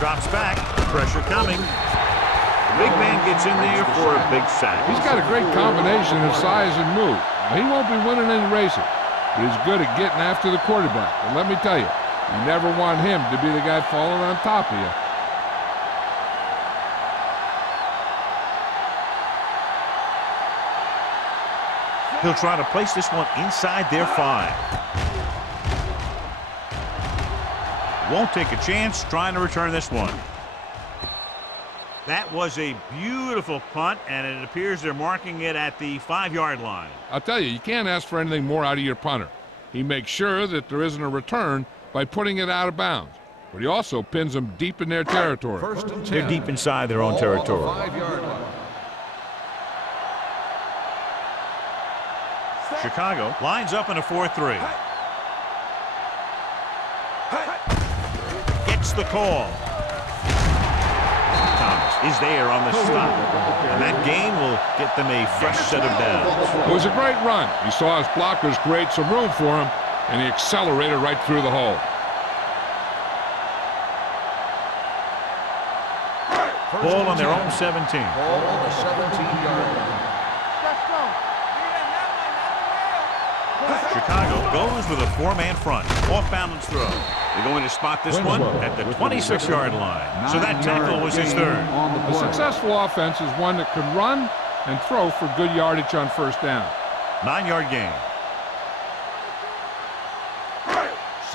Drops back, pressure coming. The big man gets in there for a big sack. He's got a great combination of size and move. Now, he won't be winning any races, but he's good at getting after the quarterback. And let me tell you, you never want him to be the guy falling on top of you. He'll try to place this one inside their 5. Won't take a chance trying to return this one. That was a beautiful punt, and it appears they're marking it at the 5-yard line. I'll tell you, you can't ask for anything more out of your punter. He makes sure that there isn't a return by putting it out of bounds, but he also pins them deep in their territory. First and 10. They're deep inside their own territory. Ball on the 5-yard line. Chicago lines up in a 4-3. Gets the call. Thomas is there on the stop. And that gain will get them a fresh set of downs. It was a great run. He saw his blockers create some room for him, and he accelerated right through the hole. Ball on their own 17. Ball on the 17-yard line. Let's go. Chicago goes with a 4-man front. Off-balance throw. They're going to spot this one at the 26-yard line. So that tackle was his third. A successful offense is one that can run and throw for good yardage on first down. 9-yard gain.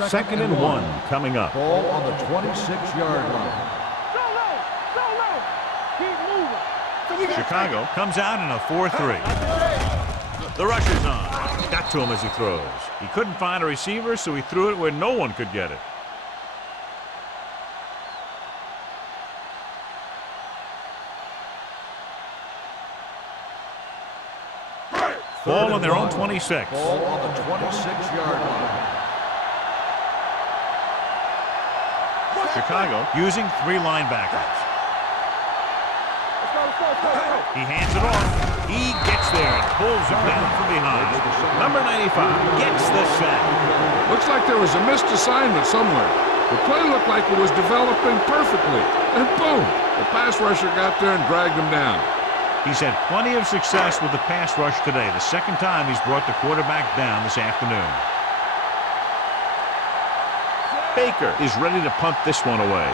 Second and 1 coming up. Ball on the 26-yard line. Go low. Go low. Keep moving. Chicago comes out in a 4-3. The rusher's on. Got to him as he throws. He couldn't find a receiver, so he threw it where no one could get it. Ball on their own 26. Ball on the 26-yard line. Chicago using 3 linebackers. Let's go. He hands it off. He gets there and pulls him down from behind. Number 95 gets the sack. Looks like there was a missed assignment somewhere. The play looked like it was developing perfectly. And boom, the pass rusher got there and dragged him down. He's had plenty of success with the pass rush today. The second time he's brought the quarterback down this afternoon. Baker is ready to punt this one away.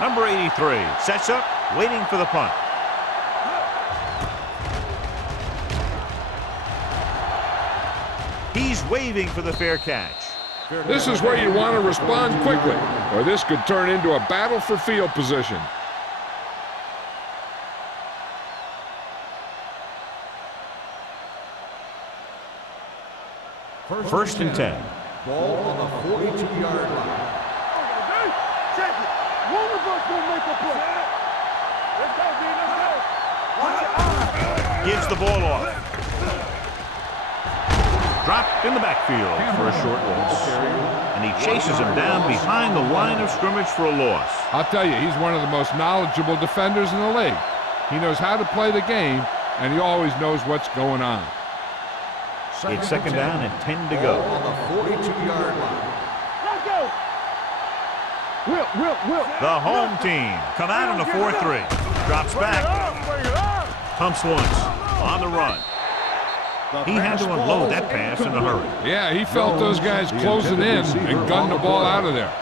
Number 83 sets up, waiting for the punt. He's waving for the fair catch. This is where you want to respond quickly, or this could turn into a battle for field position. First and 10. Ball on the 42-yard line. Check it. One of us will make a play. Let's go, D. Let's go. Watch your eyes. Gives the ball off. Dropped in the backfield for a short loss. And he chases him down behind the line of scrimmage for a loss. I'll tell you, he's one of the most knowledgeable defenders in the league. He knows how to play the game, and he always knows what's going on. It's second down and 10 to go. On the 42-yard line. Let's go. Will. The home team come out on the 4-3. Drops back. Bring it up. Pumps once. On the run. He had to unload that pass in a hurry. Yeah, he felt those guys closing in and gunned the ball out of there.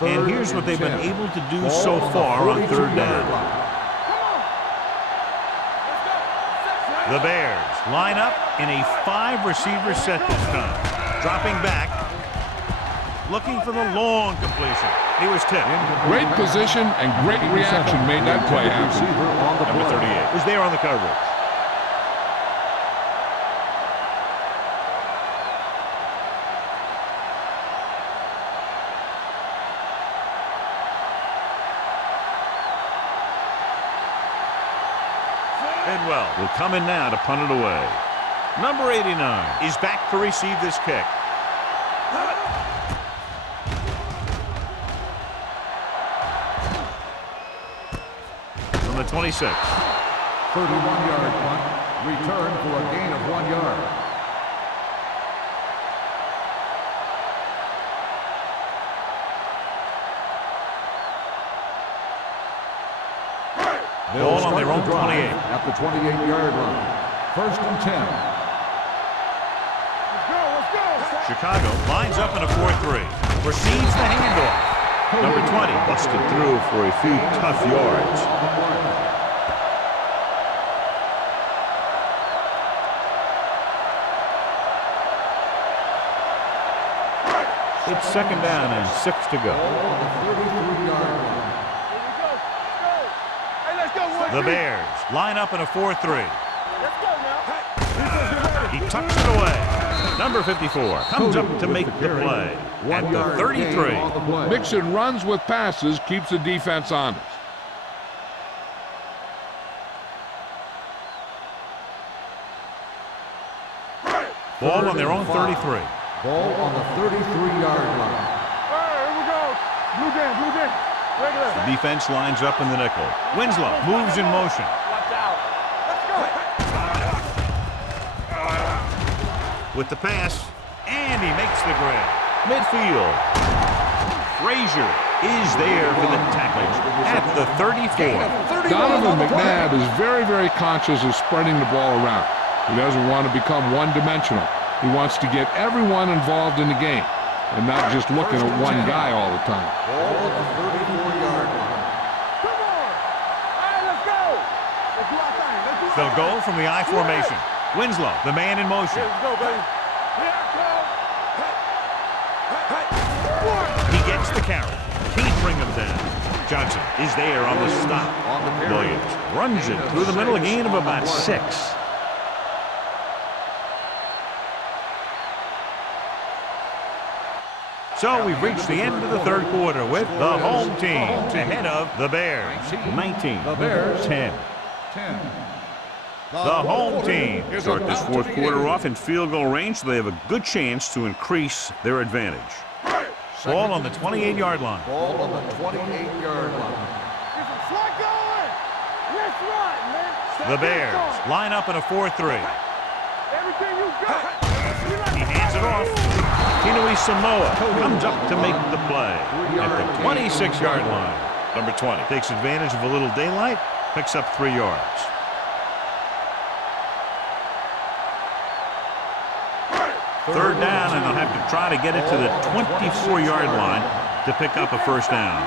And here's what they've been able to do so far on third down. The Bears line up in a 5-receiver set this time. Dropping back. Looking for the long completion. He was tipped. Great position and great reaction made that play happen. Number 38 was there on the coverage. Bedwell will come in now to punt it away. Number 89 is back to receive this kick. From the 26. 31-yard punt. Return for a gain of 1 yard. Ball on their own 28. At the 28-yard line. First and 10. Let's go. Chicago lines up in a 4-3. Proceeds the handoff. Number 20 busted through for a few tough yards. It's second down and 6 to go. On the 33-yard line. The Bears line up in a 4-3. Let's go now. He tucks it away. Number 54 comes up to make the play at the 33. Mixing runs with passes keeps the defense honest. Ball on their own 33. Ball on the 33-yard line. All right, here we go. Blue game. Regular. The defense lines up in the nickel. Winslow moves in motion. Watch out. Let's go. With the pass, and he makes the grab. Midfield. Frazier is there for the tackle at the 34. Donovan McNabb is very, very conscious of spreading the ball around. He doesn't want to become one-dimensional. He wants to get everyone involved in the game and not just looking at one guy all the time. Ball on the 34-yard line. Come on. All right, let's go. Let's do our thing. They'll go from the I formation. Winslow, the man in motion. Let's go, baby. Here I come. He gets the carry. Can't bring him down. Johnson is there on the stop. Williams runs it through the middle, a gain of about 6. So we've reached the end of the third quarter with the home team ahead of the Bears. 19, The Bears 10. 10. The home team start this fourth quarter off in field goal range, so they have a good chance to increase their advantage. Ball on the 28-yard line. Ball on the 28-yard line. Slide going. Let's run, man. The Bears line up in a 4-3. Everything you got. He hands it off. Tinui Samoa comes up to make the play at the 26-yard line. Number 20 takes advantage of a little daylight, picks up 3 yards. Third down, and they'll have to try to get it to the 24-yard line to pick up a first down.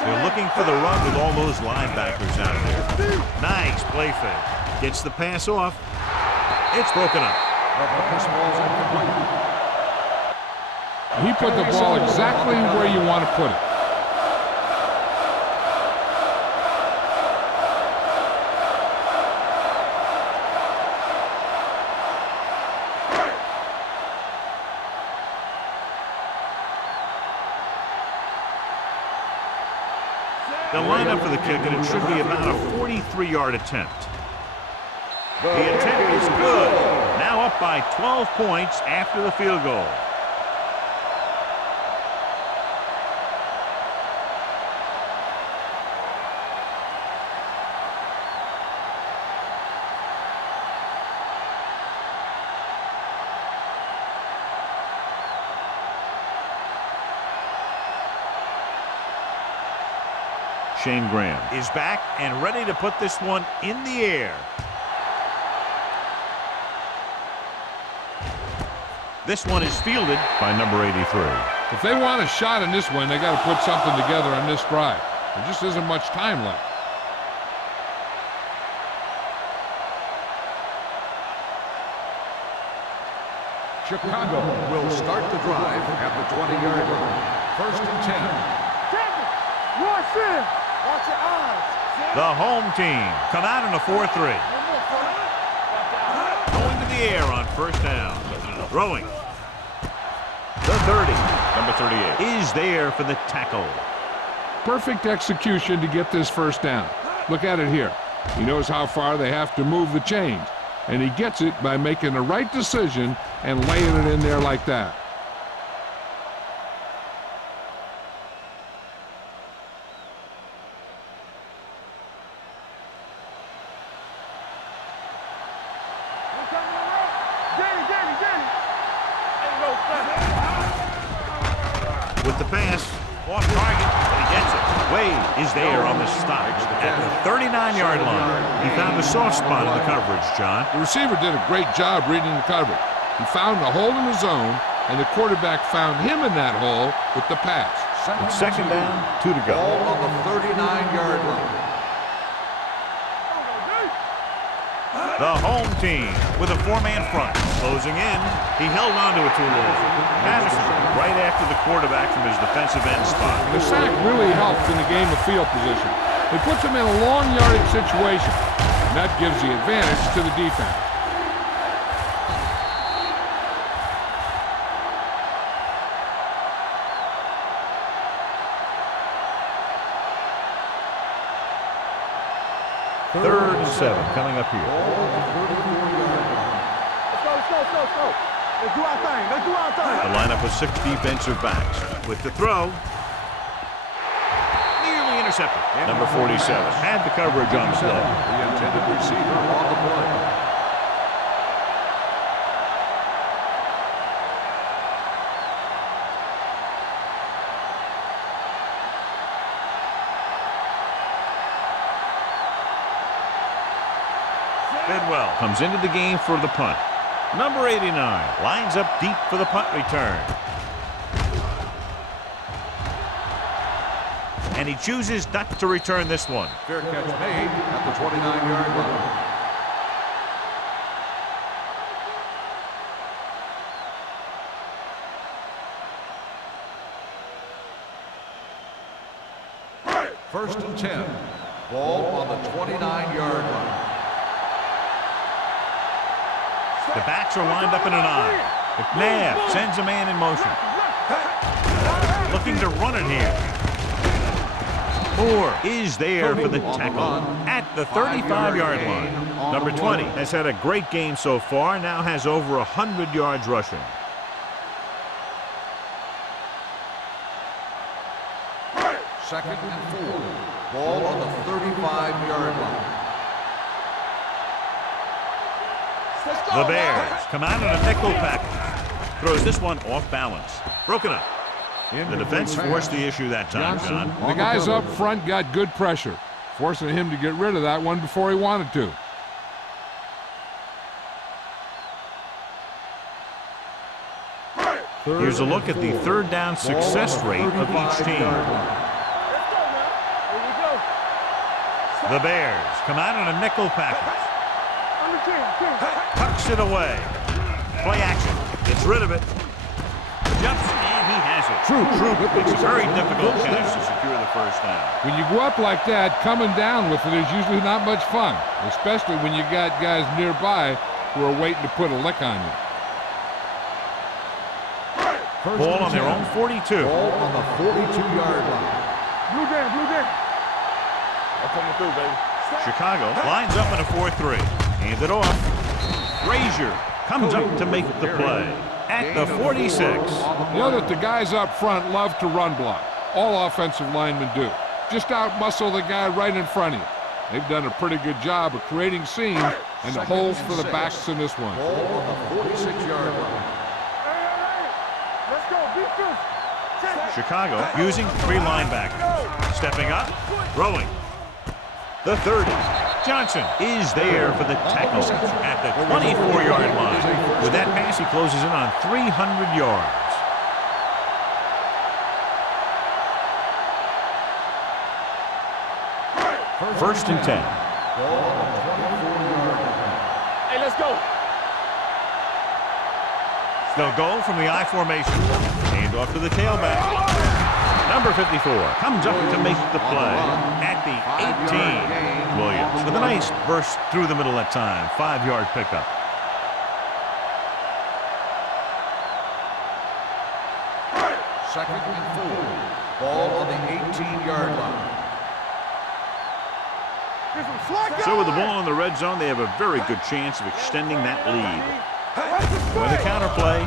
They're looking for the run with all those linebackers out there. Nice play fake. Gets the pass off. It's broken up. He put the ball exactly where you want to put it. They'll line up for the kick, and it should be about a 43-yard attempt. The attempt is good. Now up by 12 points after the field goal. Shane Graham is back and ready to put this one in the air. This one is fielded by number 83. If they want a shot in this one, they got to put something together on this drive. There just isn't much time left. Chicago will start the drive at the 20-yard line. First and 10. Watch in. Watch your eyes. The home team come out in a 4-3. Going to the air on first down. Throwing. The 30. Number 38 is there for the tackle. Perfect execution to get this first down. Look at it here. He knows how far they have to move the chains, and he gets it by making the right decision and laying it in there like that. With the pass, off target, but he gets it. Wade is there on the stop at the 39-yard line. He found a soft spot in the coverage, John. The receiver did a great job reading the coverage. He found a hole in the zone, and the quarterback found him in that hole with the pass. It's second down, 2 to go. Ball on the 39-yard line. The home team with a 4-man front. Closing in. He held on to it too long. Madison right after the quarterback from his defensive end spot. The sack really helps in the game of field position. It puts him in a long yardage situation, and that gives the advantage to the defense. Third and 7 coming up here. Let's go. Let's do our thing. The lineup with 6 defensive backs. With the throw. Nearly intercepted. Number 47 had the coverage on the play. The intended receiver on the play. Bidwell comes into the game for the punt. Number 89 lines up deep for the punt return. And he chooses not to return this one. Fair catch made at the 29-yard line. First and 10. Ball on the 29-yard line. The backs are lined up in an I. McNabb sends a man in motion. Looking to run it here. Moore is there for the tackle at the 35-yard line. Number 20 has had a great game so far, now has over 100 yards rushing. Second and 4. Ball on the 35-yard line. The Bears come out in a nickel package. Throws this one off balance. Broken up. The defense forced the issue that time, John. The guys up front got good pressure, forcing him to get rid of that one before he wanted to. Here's a look at the third down success rate of each team. The Bears come out in a nickel package. Tucks it away. Play action. Gets rid of it. Jumps, and he has it. It's a very difficult catch to secure the first down. When you go up like that, coming down with it is usually not much fun, especially when you got guys nearby who are waiting to put a lick on you. Ball on their own 42. Ball on the 42-yard line. Blue game. I'm coming through, baby. Chicago lines up in a 4-3. Hand it off. Frazier comes up to make the play at the 46. You know that the guys up front love to run block. All offensive linemen do. Just out-muscle the guy right in front of you. They've done a pretty good job of creating seams and the holes for the backs in this one. Ball on the 46-yard line. Let's go, defense. Chicago using 3 linebackers. Stepping up, throwing. The 30. Johnson is there for the tackle at the 24-yard line. With that pass, he closes in on 300 yards. First and 10. Hey, let's go. They'll go from the I formation. Hand off to the tailback. Number 54 comes up to make the play at the 18. Williams with a nice burst through the middle that time. 5-yard pickup. Second and 4. Ball on the 18-yard line. So with the ball in the red zone, they have a very good chance of extending that lead. With a counter play.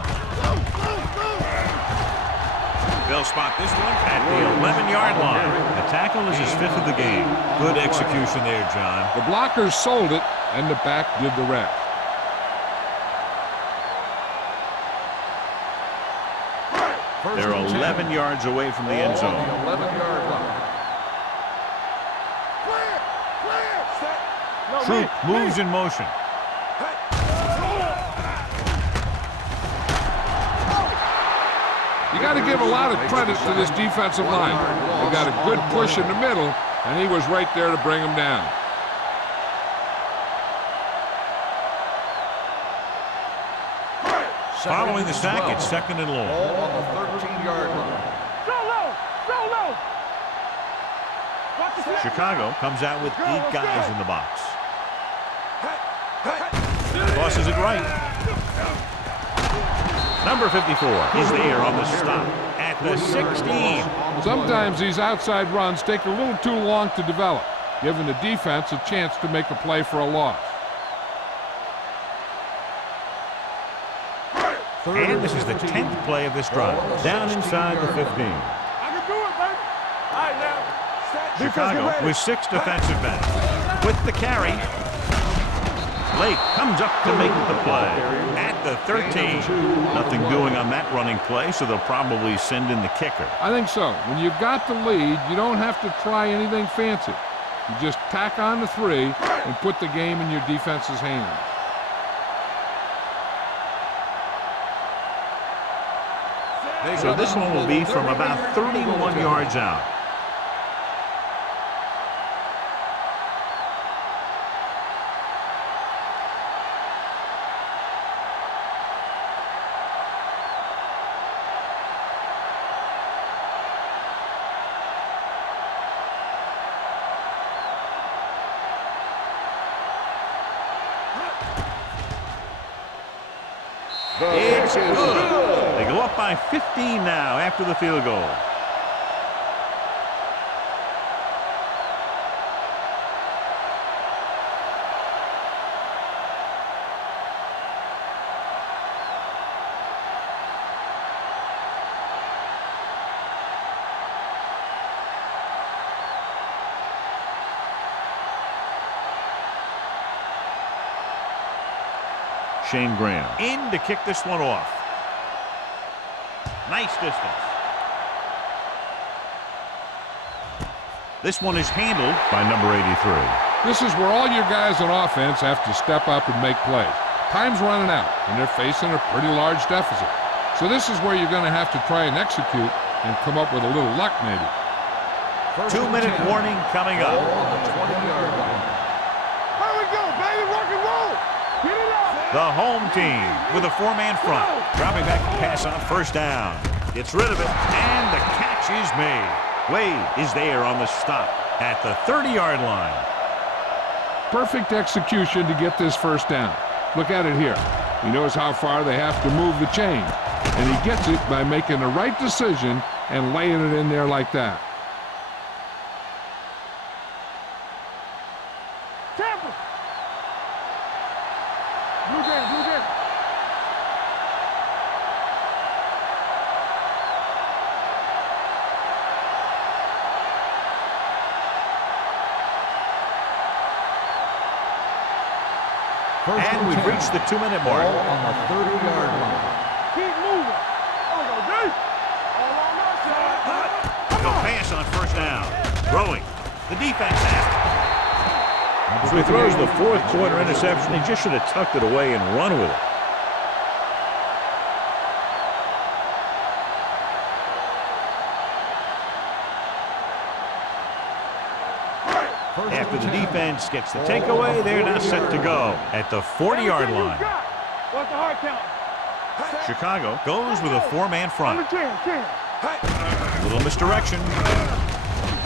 They'll spot this one at the 11-yard line. The tackle is his 5th of the game. Good execution there, John. The blockers sold it, and the back did the rest. They're 11 yards away from the end zone. 11-yard line. Troop moves in motion. You got to give a lot of credit to this defensive line. They got a good push in the middle, and he was right there to bring him down. Following the sack, it's 2nd and long. Ball on the 13-yard line. Chicago comes out with 8 guys in the box. Tosses it right. Number 54 is there on the stop at the 16. Sometimes these outside runs take a little too long to develop, giving the defense a chance to make a play for a loss. And this is the 10th play of this drive. Down inside the 15. I can do it, baby. All right, now. Chicago with 6 defensive backs. With the carry, Lake comes up to make the play at the 13. Nothing doing on that running play, so they'll probably send in the kicker. I think so. When you've got the lead, you don't have to try anything fancy. You just tack on the 3 and put the game in your defense's hands. So this one will be from about 31 yards out. It's good. They go up by 15 now after the field goal. Shane Graham in to kick this one off. Nice distance. This one is handled by number 83. This is where all your guys on offense have to step up and make plays. Time's running out, and they're facing a pretty large deficit. So this is where you're going to have to try and execute and come up with a little luck, maybe. 2-minute warning coming up. On the 20-yard line. Here we go, baby. Rock and roll. Get it up. The home team with a 4-man front. Dropping back to pass on first down. Gets rid of it, and the catch is made. Wade is there on the stop at the 30-yard line. Perfect execution to get this first down. Look at it here. He knows how far they have to move the chain, and he gets it by making the right decision and laying it in there like that. Tampa. Blue game, blue game. And we've reached the 2-minute mark. Ball on the 30-yard line. Keep moving. On the deep. All on that side. No pass on first down. Throwing. The defense has it. So he throws the fourth-quarter interception. He just should have tucked it away and run with it. After the defense gets the takeaway, they're now set to go at the 40-yard line. What's the hard count? Chicago goes with a 4-man front. Under 10. Little misdirection.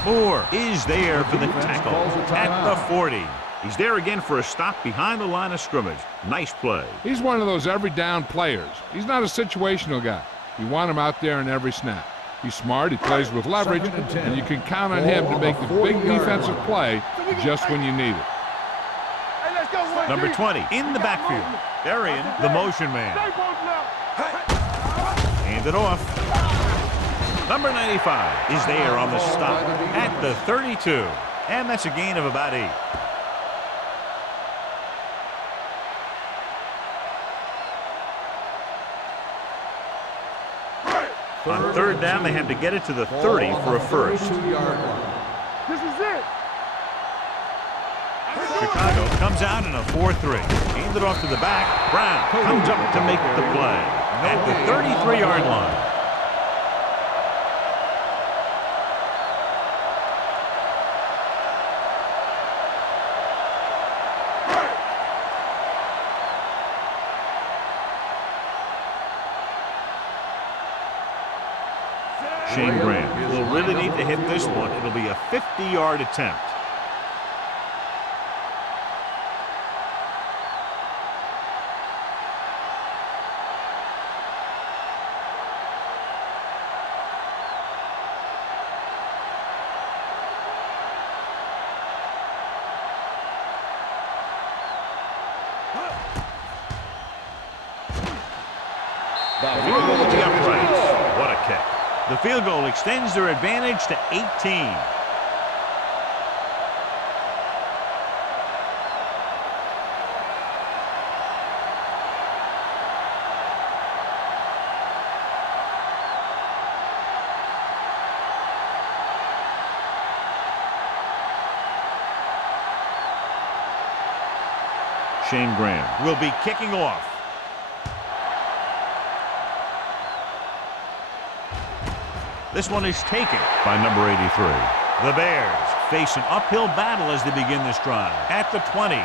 Moore is there for the tackle at the 40. He's there again for a stop behind the line of scrimmage. Nice play. He's one of those every down players. He's not a situational guy. You want him out there in every snap. He's smart, he plays with leverage, and you can count on him to make the big defensive play just when you need it. Hey, let's go. Number 20 in the backfield. Burying the motion man. Stay both now. Hand it off. Number 95 is there on the stop at the 32. And that's a gain of about 8. On third down, they have to get it to the 30 for a first. 32-yard line. This is it. Chicago comes out in a 4-3. Hand it off to the back. Brown comes up to make the play at the 33-yard line. Shane Graham will really need to hit this one. It'll be a 50-yard attempt. Through the uprights. What a kick. The field goal extends their advantage to 18. Shane Graham will be kicking off. This one is taken by number 83. The Bears face an uphill battle as they begin this drive at the 20.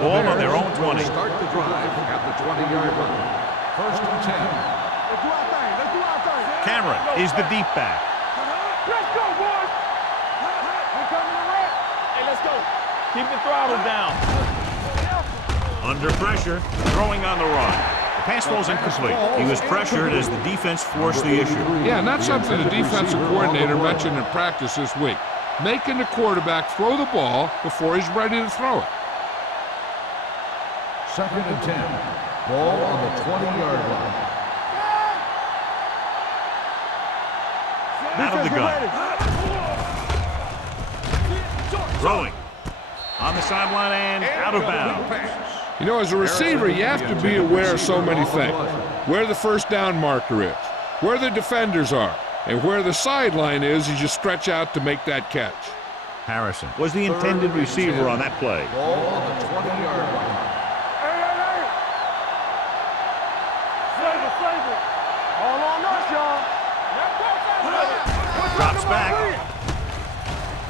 Ball on their own 20. Start the drive at the 20-yard line. First and 10. Let's do our thing. Let's do our thing. Cameron is the deep back. Let's go, boys. We coming to red. Hey, let's go. Keep the throttle down. Under pressure, throwing on the run. The pass falls incomplete. He was pressured as the defense forced the issue. Yeah, and that's something the defensive coordinator mentioned in practice this week. Making the quarterback throw the ball before he's ready to throw it. Second and 10. Ball on the 20-yard line. Out of the gun. Throwing. On the sideline and out of bounds. You know, as a receiver, you have to be aware of so many things. Where the first down marker is, where the defenders are, and where the sideline is as you stretch out to make that catch. Harrison was the intended receiver on that play. Ball on the 20-yard line. Flavor. All on us, y'all. Drops back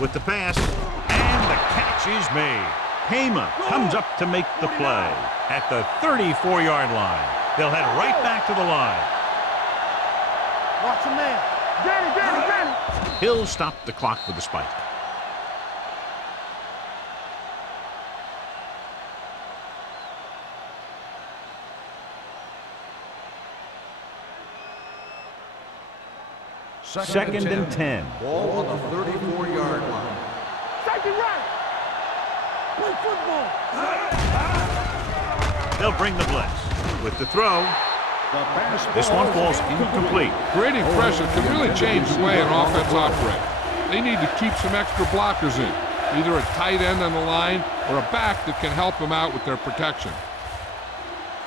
with the pass, and the catch is made. Payma comes up to make the play at the 34-yard line. They'll head right back to the line. Watch a man. Danny. He'll stop the clock with the spike. Second and 10. Ball on the 34-yard line. Second right. Play football. They'll bring the blitz. With the throw, this one falls incomplete. Creating pressure can really change the way an offense operates. They need to keep some extra blockers in, either a tight end on the line or a back that can help them out with their protection.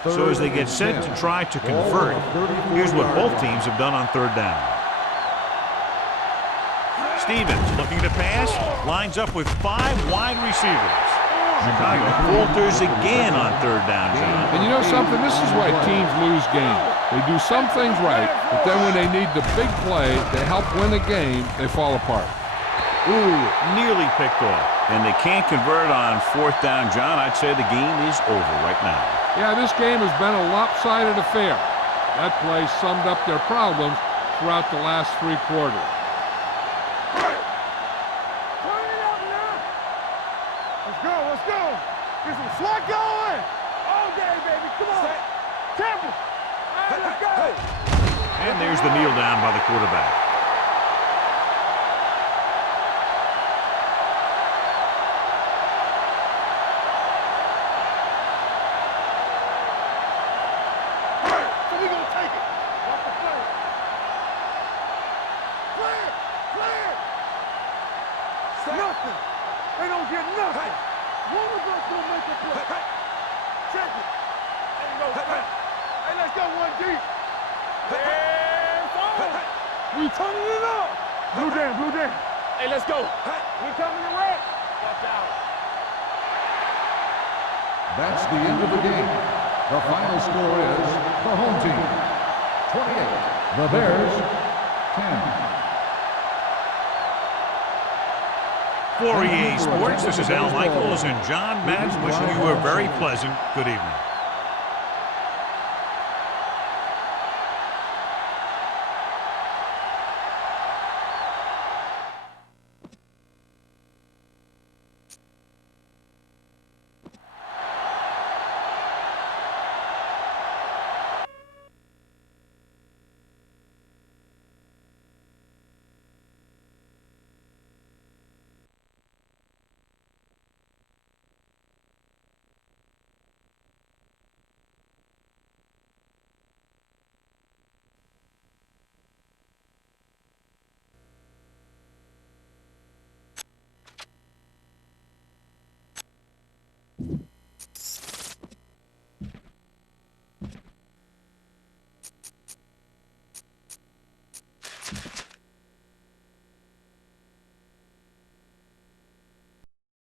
So as they get set to try to convert, here's what both teams have done on third down. Stevens looking to pass, lines up with 5 wide receivers. Chicago falters again on third down, John. And you know something? This is why teams lose games. They do some things right, but then when they need the big play to help win a game, they fall apart. Ooh, nearly picked off. And they can't convert on fourth down, John. I'd say the game is over right now. Yeah, this game has been a lopsided affair. That play summed up their problems throughout the last 3 quarters. Let's go. Get some swat going. All day, baby. Come on. Temple. Let's go. And there's the kneel down by the quarterback. So we gonna take it. Watch the play. Clear. Nothing. They don't get nothing. One of us gonna make a play. Check it. There you go. Hey, let's go one deep. We turning it up. Blue down. Hey, let's go. We coming to wreck. Watch out. That's the end of the game. The final score is the home team 28. The Bears 10. For EA Sports, this is Al Michaels and John Madden wishing you a very pleasant good evening.